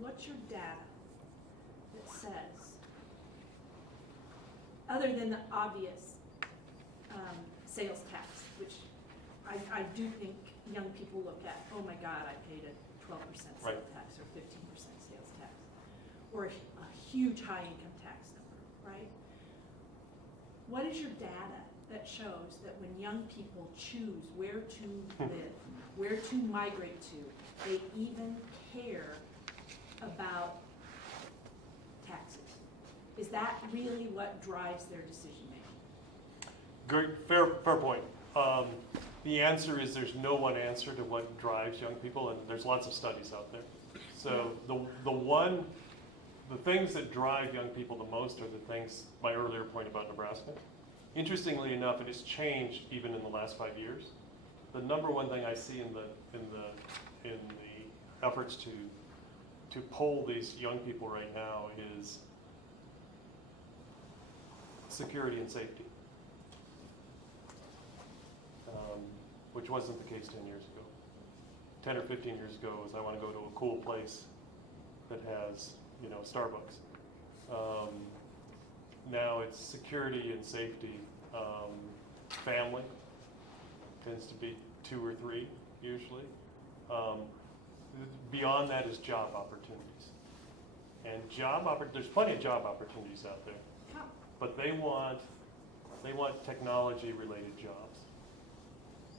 what's your data that says, other than the obvious sales tax, which I do think young people look at, oh my God, I paid a 12% sales Right. tax or 15% sales tax, or a huge high income tax number, right? What is your data that shows that when young people choose where to live, where to migrate to, they even care about taxes? Is that really what drives their decision making? Great, fair point. The answer is there's no one answer to what drives young people, and there's lots of studies out there. So the things that drive young people the most are the things, my earlier point about Nebraska. Interestingly enough, it has changed even in the last 5 years. The number one thing I see in the efforts to poll these young people right now is security and safety, which wasn't the case 10 years ago. 10 or 15 years ago was I want to go to a cool place that has, Starbucks. Now it's security and safety. Family tends to be 2 or 3 usually. Beyond that is job opportunities. And there's plenty of job opportunities out there, How? but they want technology-related jobs.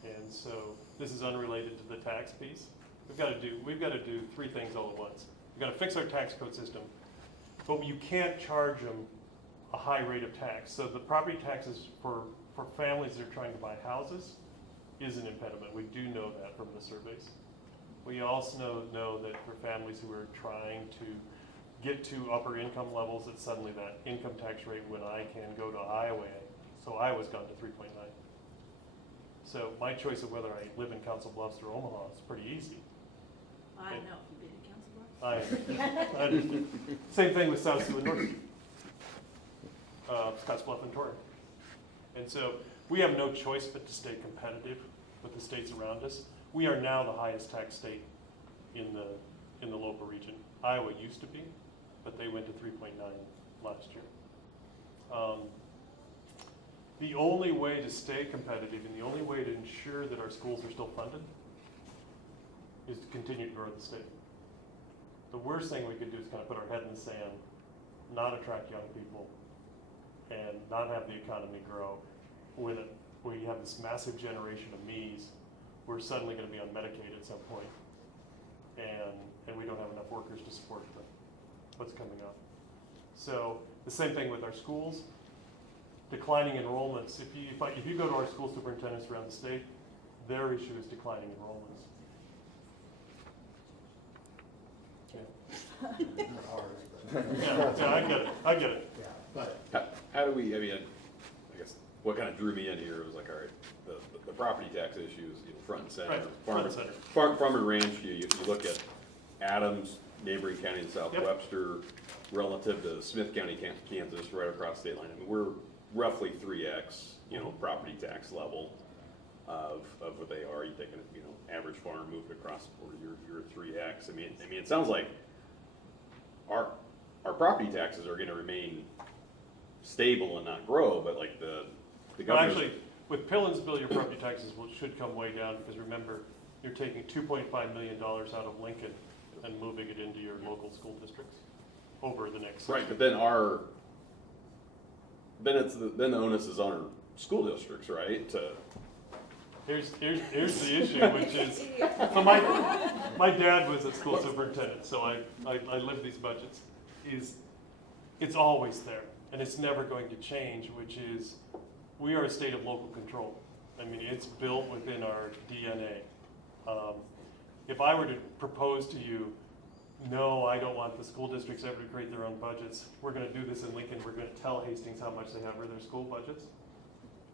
And so this is unrelated to the tax piece. We've got to do 3 things all at once. We've got to fix our tax code system, but you can't charge them a high rate of tax. So the property taxes for families that are trying to buy houses is an impediment. We do know that from the surveys. We also know that for families who are trying to get to upper income levels, that suddenly that income tax rate when I can go to Iowa, so Iowa's gone to 3.9. So my choice of whether I live in Council Bluffs or Omaha is pretty easy. I don't know, if you've been in Council Bluffs? I same thing with South Sioux and North Sioux, Scottsbluff and Torrey. And so we have no choice but to stay competitive with the states around us. We are now the highest tax state in the local region. Iowa used to be, but they went to 3.9 last year. The only way to stay competitive and the only way to ensure that our schools are still funded is to continue to grow the state. The worst thing we could do is kind of put our head in the sand, not attract young people, and not have the economy grow. When we have this massive generation of me's, we're suddenly going to be on Medicaid at some point, and we don't have enough workers to support what's coming up. So the same thing with our schools. Declining enrollments. If you go to our school superintendents around the state, their issue is declining enrollments. Yeah, I get it. How do we, I guess, what kind of drew me in here was like, all right, the property tax issue is front and center. Right, front and center. Farm and ranch, you look at Adams, neighboring county in South Yep. Webster, relative to Smith County, Kansas, right across state line. I mean, we're roughly 3x, property tax level of what they are. You take average farm moved across the border, you're 3x. I mean, it sounds like our property taxes are going to remain stable and not grow, but like the Well, government. actually, with Pillen's bill, your property taxes should come way down because remember, you're taking $2.5 million out of Lincoln and moving it into your local school districts over the next. Right, but then then the onus is on our school districts, right? Here's the issue, which is, so my dad was a school superintendent, so I live these budgets. It's always there, and it's never going to change, which is, we are a state of local control. I mean, it's built within our DNA. If I were to propose to you, no, I don't want the school districts ever to create their own budgets. We're going to do this in Lincoln. We're going to tell Hastings how much they have for their school budgets.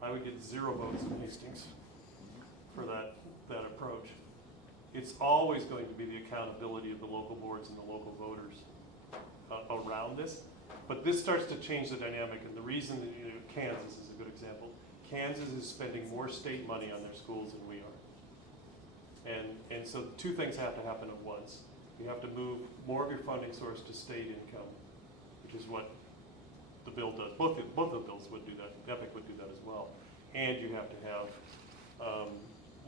I would get 0 votes in Hastings for that approach. It's always going to be the accountability of the local boards and the local voters around this. But this starts to change the dynamic, and the reason that Kansas is a good example. Kansas is spending more state money on their schools than we are. And so 2 things have to happen at once. You have to move more of your funding source to state income, which is what the bill does. Both of the bills would do that. EPIC would do that as well. And you have to have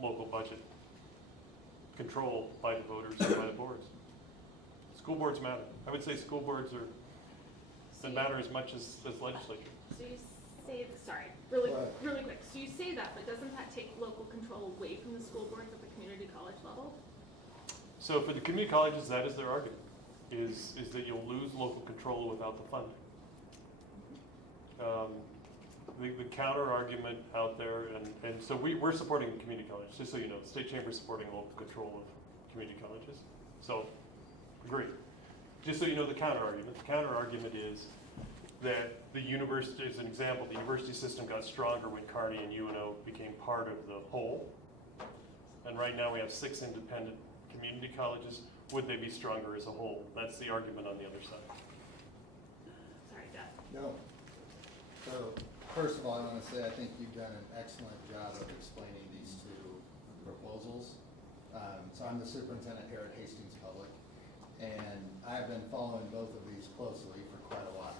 local budget control by the voters and by the boards. School boards matter. I would say school boards matter as much as legislature. So you say, sorry, really Right. quick, so you say that, but doesn't that take local control away from the school boards at the community college level? So for the community colleges, that is their argument, is that you'll lose local control without the funding. The counter argument out there, and so we're supporting community colleges, just so you know, the state chamber is supporting local control of community colleges. So, agree. Just so you know the counter argument is that the university, as an example, the university system got stronger when Kearney and UNO became part of the whole. And right now we have 6 independent community colleges. Would they be stronger as a whole? That's the argument on the other side. Sorry, Jeff. No. So, first of all, I want to say I think you've done an excellent job of explaining these two proposals. So I'm the superintendent here at Hastings Public, and I've been following both of these closely for quite a while.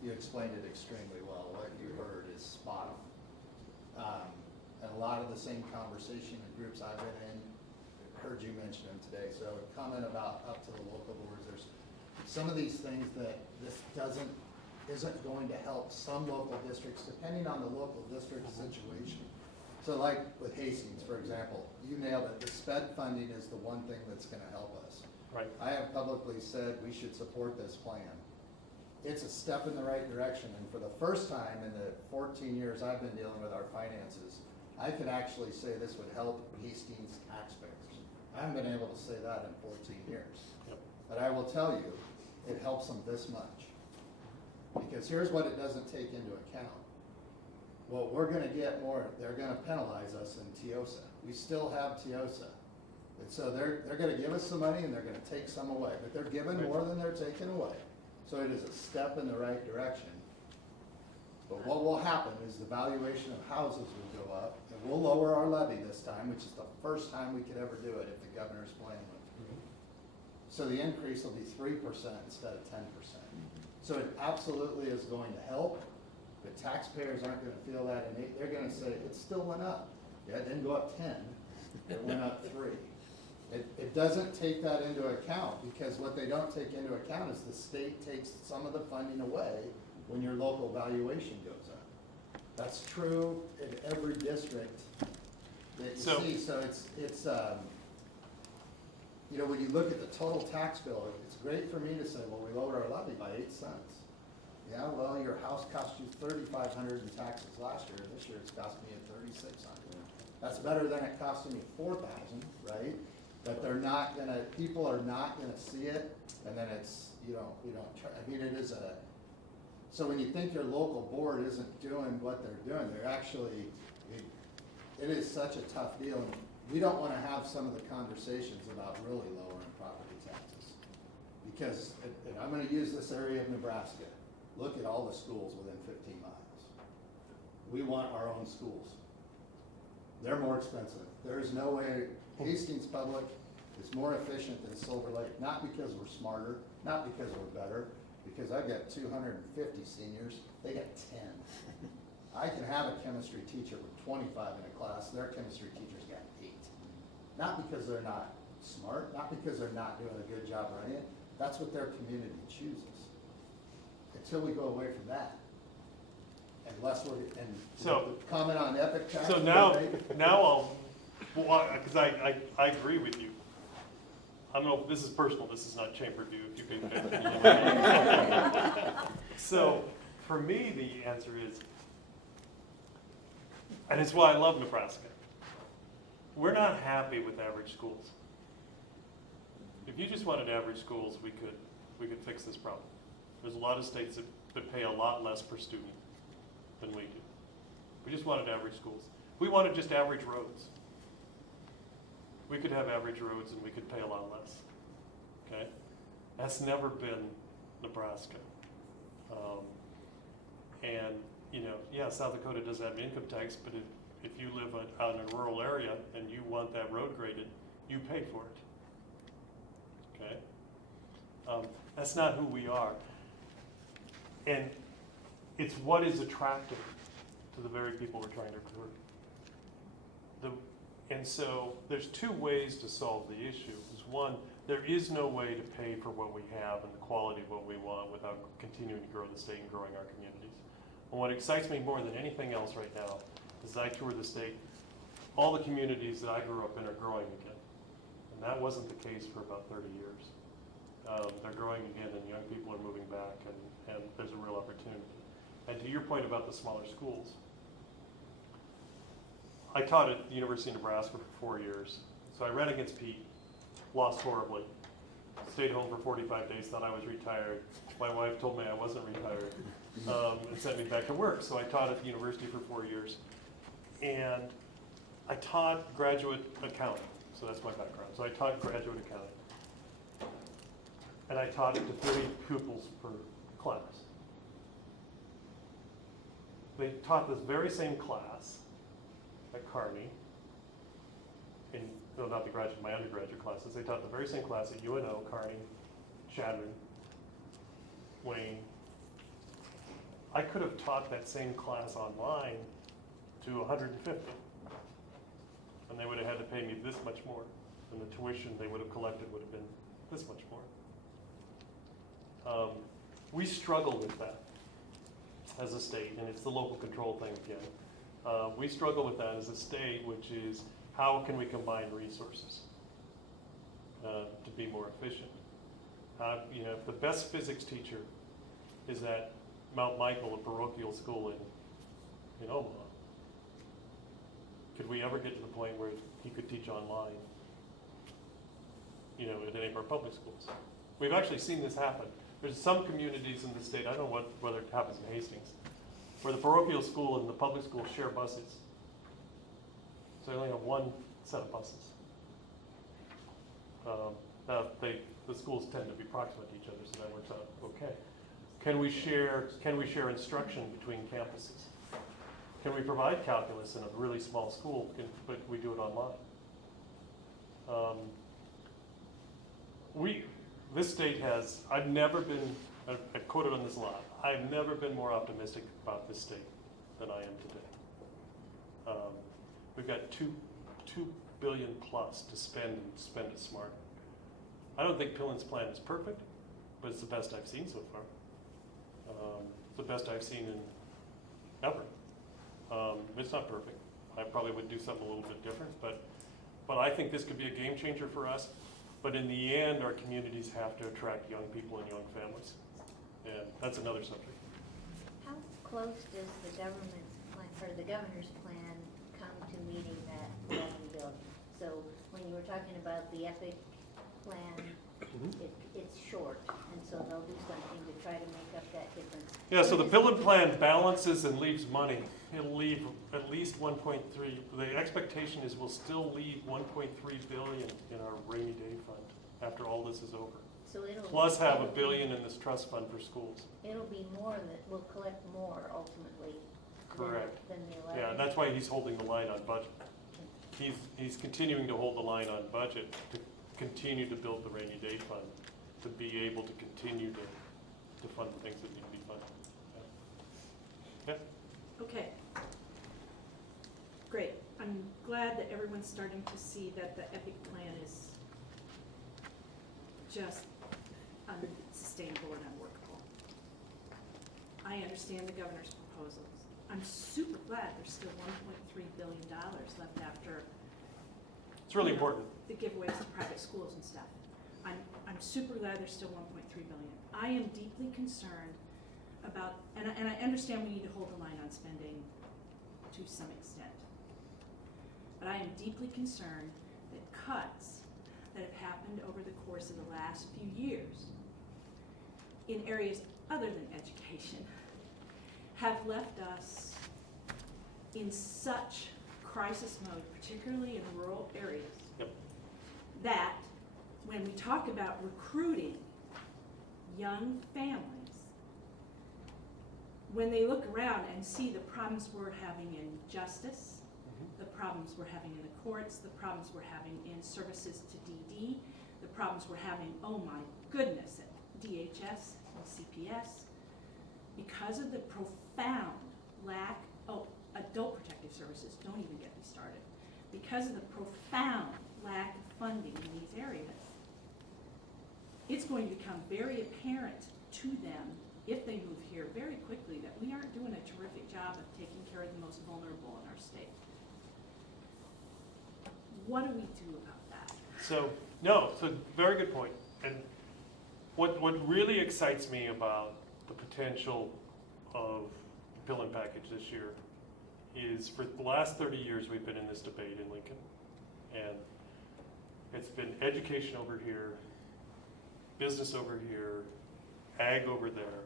You explained it extremely well. What you heard is spot on. And a lot of the same conversation in groups I've been in, heard you mention them today. So a comment about up to the local boards, there's some of these things that this isn't going to help some local districts, depending on the local district situation. So like with Hastings, for example, you nailed it. The SPED funding is the one thing that's gonna help us. Right. I have publicly said we should support this plan. It's a step in the right direction, and for the first time in the 14 years I've been dealing with our finances, I could actually say this would help Hastings taxpayers. I haven't been able to say that in 14 years. Yep. But I will tell you, it helps them this much. Because here's what it doesn't take into account. What we're gonna get more, they're gonna penalize us in TIOSA. We still have TIOSA. And so they're gonna give us some money and they're gonna take some away, but they're giving more than they're taking away. So it is a step in the right direction. But what will happen is the valuation of houses will go up, and we'll lower our levy this time, which is the first time we could ever do it if the governor's plan went through. So the increase will be 3% instead of 10%. So it absolutely is going to help, but taxpayers aren't gonna feel that, and they're gonna say, it still went up. Yeah, it didn't go up 10, it went up 3. It doesn't take that into account, because what they don't take into account is the state takes some of the funding away when your local valuation goes up. That's true in every district that you see, so it's you know, when you look at the total tax bill, it's great for me to say, well, we lowered our levy by 8 cents. Yeah, well, your house cost you $3,500 in taxes last year. This year it's cost me $3,600. That's better than it costing me $4,000, right? But they're not gonna, people are not gonna see it, and then it's, we don't try, I mean, it is so when you think your local board isn't doing what they're doing, they're actually, it is such a tough deal. And we don't wanna have some of the conversations about really lowering property taxes. Because, and I'm gonna use this area of Nebraska. Look at all the schools within 15 miles. We want our own schools. They're more expensive. There is no way, Hastings Public is more efficient than Silver Lake, not because we're smarter, not because we're better, because I've got 250 seniors, they got 10. I can have a chemistry teacher with 25 in a class, their chemistry teacher's got 8. Not because they're not smart, not because they're not doing a good job running it, that's what their community chooses. Until we go away from that. Unless we're, and So- comment on epic tax. So now because I agree with you. I don't know if this is personal, this is not chamber view, if you can. So, for me, the answer is, and it's why I love Nebraska. We're not happy with average schools. If you just wanted average schools, we could fix this problem. There's a lot of states that pay a lot less per student than we do. We just wanted average schools. We wanted just average roads. We could have average roads and we could pay a lot less, okay? That's never been Nebraska. And, yeah, South Dakota does have income tax, but if you live out in a rural area and you want that road graded, you pay for it. That's not who we are. And it's what is attractive to the very people we're trying to recruit. And so there's two ways to solve the issue. Is one, there is no way to pay for what we have and the quality of what we want without continuing to grow the state and growing our communities. And what excites me more than anything else right now is I tour the state, all the communities that I grew up in are growing again. And that wasn't the case for about 30 years. They're growing again and young people are moving back and there's a real opportunity. And to your point about the smaller schools, I taught at the University of Nebraska for 4 years. So I ran against Pete, lost horribly, stayed home for 45 days, thought I was retired. My wife told me I wasn't retired and sent me back to work. So I taught at the university for 4 years. And I taught graduate accounting. So that's my background. So I taught graduate accounting. And I taught it to 30 pupils per class. They taught this very same class at Kearney, no, not the graduate, my undergraduate classes. They taught the very same class at UNO, Kearney, Chadron, Wayne. I could have taught that same class online to 150, and they would have had to pay me this much more, and the tuition they would have collected would have been this much more. We struggle with that as a state, and it's the local control thing again. We struggle with that as a state, which is how can we combine resources to be more efficient? If the best physics teacher is at Mount Michael, a parochial school in Omaha, could we ever get to the point where he could teach online, at any of our public schools? We've actually seen this happen. There's some communities in the state, I don't know whether it happens in Hastings, where the parochial school and the public school share buses. So they only have one set of buses. Now the schools tend to be proximate to each other, so that works out okay. Can we share instruction between campuses? Can we provide calculus in a really small school, but we do it online? This state has, I've quoted on this a lot, I've never been more optimistic about this state than I am today. We've got $2 billion plus to spend and spend it smart. I don't think Pillen's plan is perfect, but it's the best I've seen so far. It's the best I've seen in ever. It's not perfect. I probably would do something a little bit different, but I think this could be a game changer for us. But in the end, our communities have to attract young people and young families. And that's another subject. How close does the government's plan, or the governor's plan, come to meeting that levy bill? So when you were talking about the EPIC plan, it's short, and so they'll do something to try to make up that difference. Yeah, so the Pillen plan balances and leaves money. It'll leave at least 1.3. The expectation is we'll still leave 1.3 billion in our rainy day fund after all this is over. So Plus have $1 billion in this trust fund for schools. It'll be more that we'll collect more ultimately. Correct. Than the 11. Yeah, and that's why he's holding the line on budget. He's continuing to hold the line on budget to continue to build the rainy day fund, to be able to continue to fund the things that need to be funded. Yeah. Okay. Great. I'm glad that everyone's starting to see that the EPIC plan is just unsustainable and unworkable. I understand the governor's proposals. I'm super glad there's still $1.3 billion left after It's really important. the giveaways to private schools and stuff. I'm super glad there's still 1.3 billion. I am deeply concerned about, and I understand we need to hold the line on spending to some extent, but I am deeply concerned that cuts that have happened over the course of the last few years in areas other than education have left us in such crisis mode, particularly in rural areas, that when we talk about recruiting young families, when they look around and see the problems we're having in justice, the problems we're having in the courts, the problems we're having in services to DD, the problems we're having, oh my goodness, at DHS and CPS, because of the profound lack, adult protective services, don't even get me started. Because of the profound lack of funding in these areas, it's going to become very apparent to them, if they move here very quickly, that we aren't doing a terrific job of taking care of the most vulnerable in our state. What do we do about that? So very good point. And what really excites me about the potential of the Pillen package this year is, for the last 30 years we've been in this debate in Lincoln, and it's been education over here, business over here, ag over there,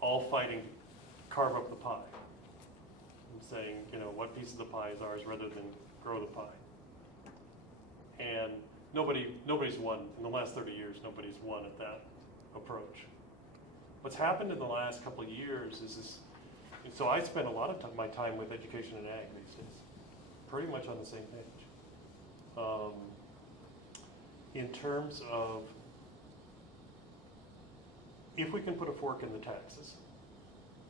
all fighting to carve up the pie and saying, what piece of the pie is ours rather than grow the pie. And nobody's won in the last 30 years. Nobody's won at that approach. What's happened in the last couple of years is this. So I spend a lot of my time with education and ag these days, pretty much on the same page. In terms of, if we can put a fork in the taxes,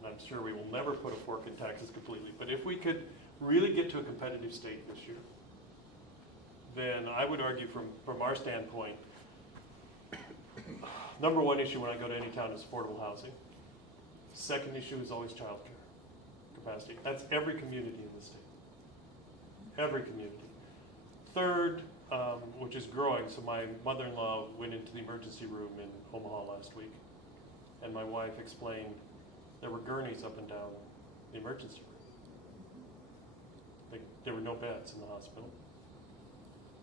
and I'm sure we will never put a fork in taxes completely, but if we could really get to a competitive state this year, then I would argue from our standpoint, number one issue when I go to any town is affordable housing. Second issue is always childcare capacity. That's every community in the state. Every community. Third, which is growing, so my mother-in-law went into the emergency room in Omaha last week, and my wife explained there were gurneys up and down the emergency room. There were no beds in the hospital.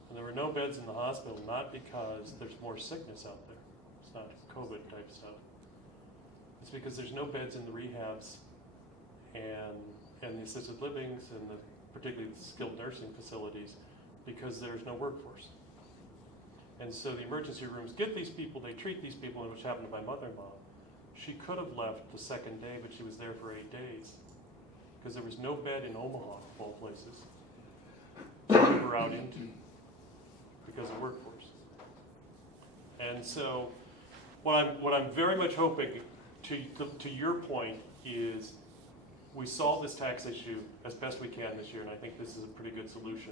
And there were no beds in the hospital not because there's more sickness out there. It's not COVID type stuff. It's because there's no beds in the rehabs and the assisted livings and particularly the skilled nursing facilities, because there's no workforce. And so the emergency rooms get these people, they treat these people, which happened to my mother-in-law. She could have left the second day, but she was there for 8 days because there was no bed in Omaha, of all places, to move her out into because of workforce. And so what I'm very much hoping, to your point, is we solve this tax issue as best we can this year, and I think this is a pretty good solution.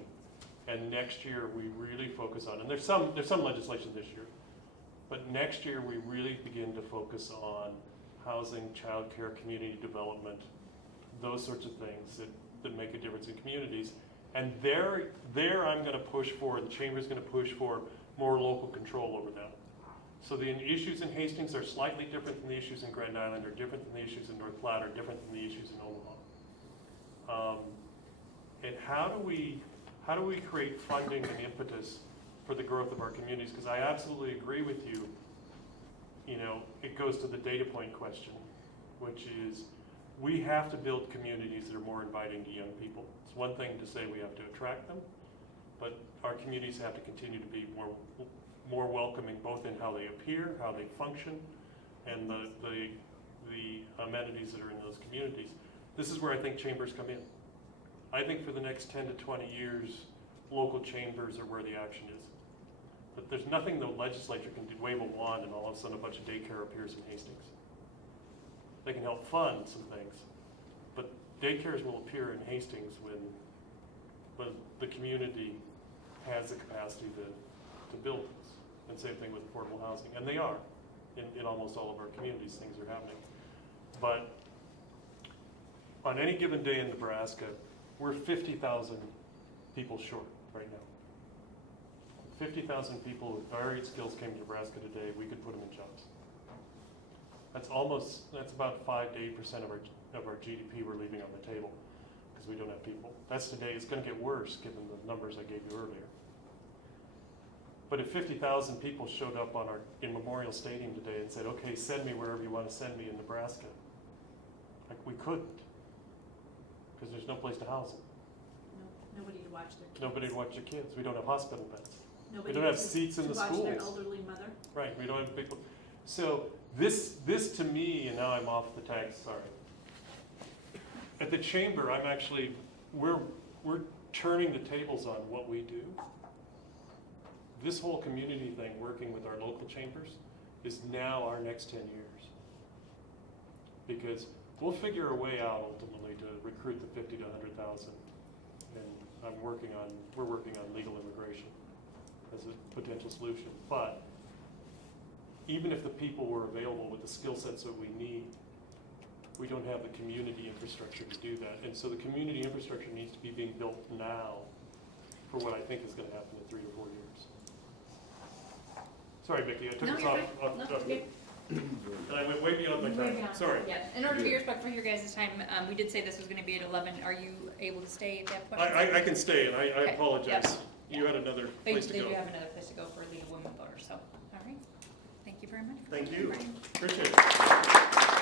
And next year we really focus on, and there's some legislation this year, but next year we really begin to focus on housing, childcare, community development, those sorts of things that make a difference in communities. And there I'm going to push for, the Chamber's going to push for more local control over that. So the issues in Hastings are slightly different than the issues in Grand Island, are different than the issues in North Platte, are different than the issues in Omaha. And how do we create funding and impetus for the growth of our communities? Because I absolutely agree with you. It goes to the data point question, which is we have to build communities that are more inviting to young people. It's one thing to say we have to attract them, but our communities have to continue to be more welcoming, both in how they appear, how they function, and the amenities that are in those communities. This is where I think chambers come in. I think for the next 10 to 20 years, local chambers are where the action is. But there's nothing the legislature can do, wave a wand and all of a sudden a bunch of daycare appears in Hastings. They can help fund some things, but daycares will appear in Hastings when the community has the capacity to build this. And same thing with affordable housing, and they are. In almost all of our communities, things are happening. But on any given day in Nebraska, we're 50,000 people short right now. 50,000 people with varied skills came to Nebraska today, we could put them in jobs. That's about 5 to 8% of our GDP we're leaving on the table because we don't have people. That's today. It's going to get worse given the numbers I gave you earlier. But if 50,000 people showed up in Memorial Stadium today and said, okay, send me wherever you want to send me in Nebraska, we couldn't, because there's no place to house them. Nobody to watch their kids. Nobody to watch your kids. We don't have hospital beds. Nobody we don't have seats in the schools. To watch their elderly mother. Right, we don't have people. So this to me, and now I'm off the tax, sorry. At the chamber, we're turning the tables on what we do. This whole community thing, working with our local chambers, is now our next 10 years. Because we'll figure a way out ultimately to recruit the 50 to 100,000. And we're working on legal immigration as a potential solution. But even if the people were available with the skill sets that we need, we don't have the community infrastructure to do that. And so the community infrastructure needs to be being built now for what I think is going to happen in 3 to 4 years. Sorry, Vicki, I took No, us you're off. fine. No, it's good. And I went way beyond my Way time. beyond. Sorry. Yeah, in order to be respectful of your guys' time, we did say this was gonna be at 11. Are you able to stay if you have questions? I can stay, and I Okay, apologize. yep. You had another They place to do go. have another place to go for League of Women Voters, so, all right. Thank you very much. Thank you. Brian. Appreciate it.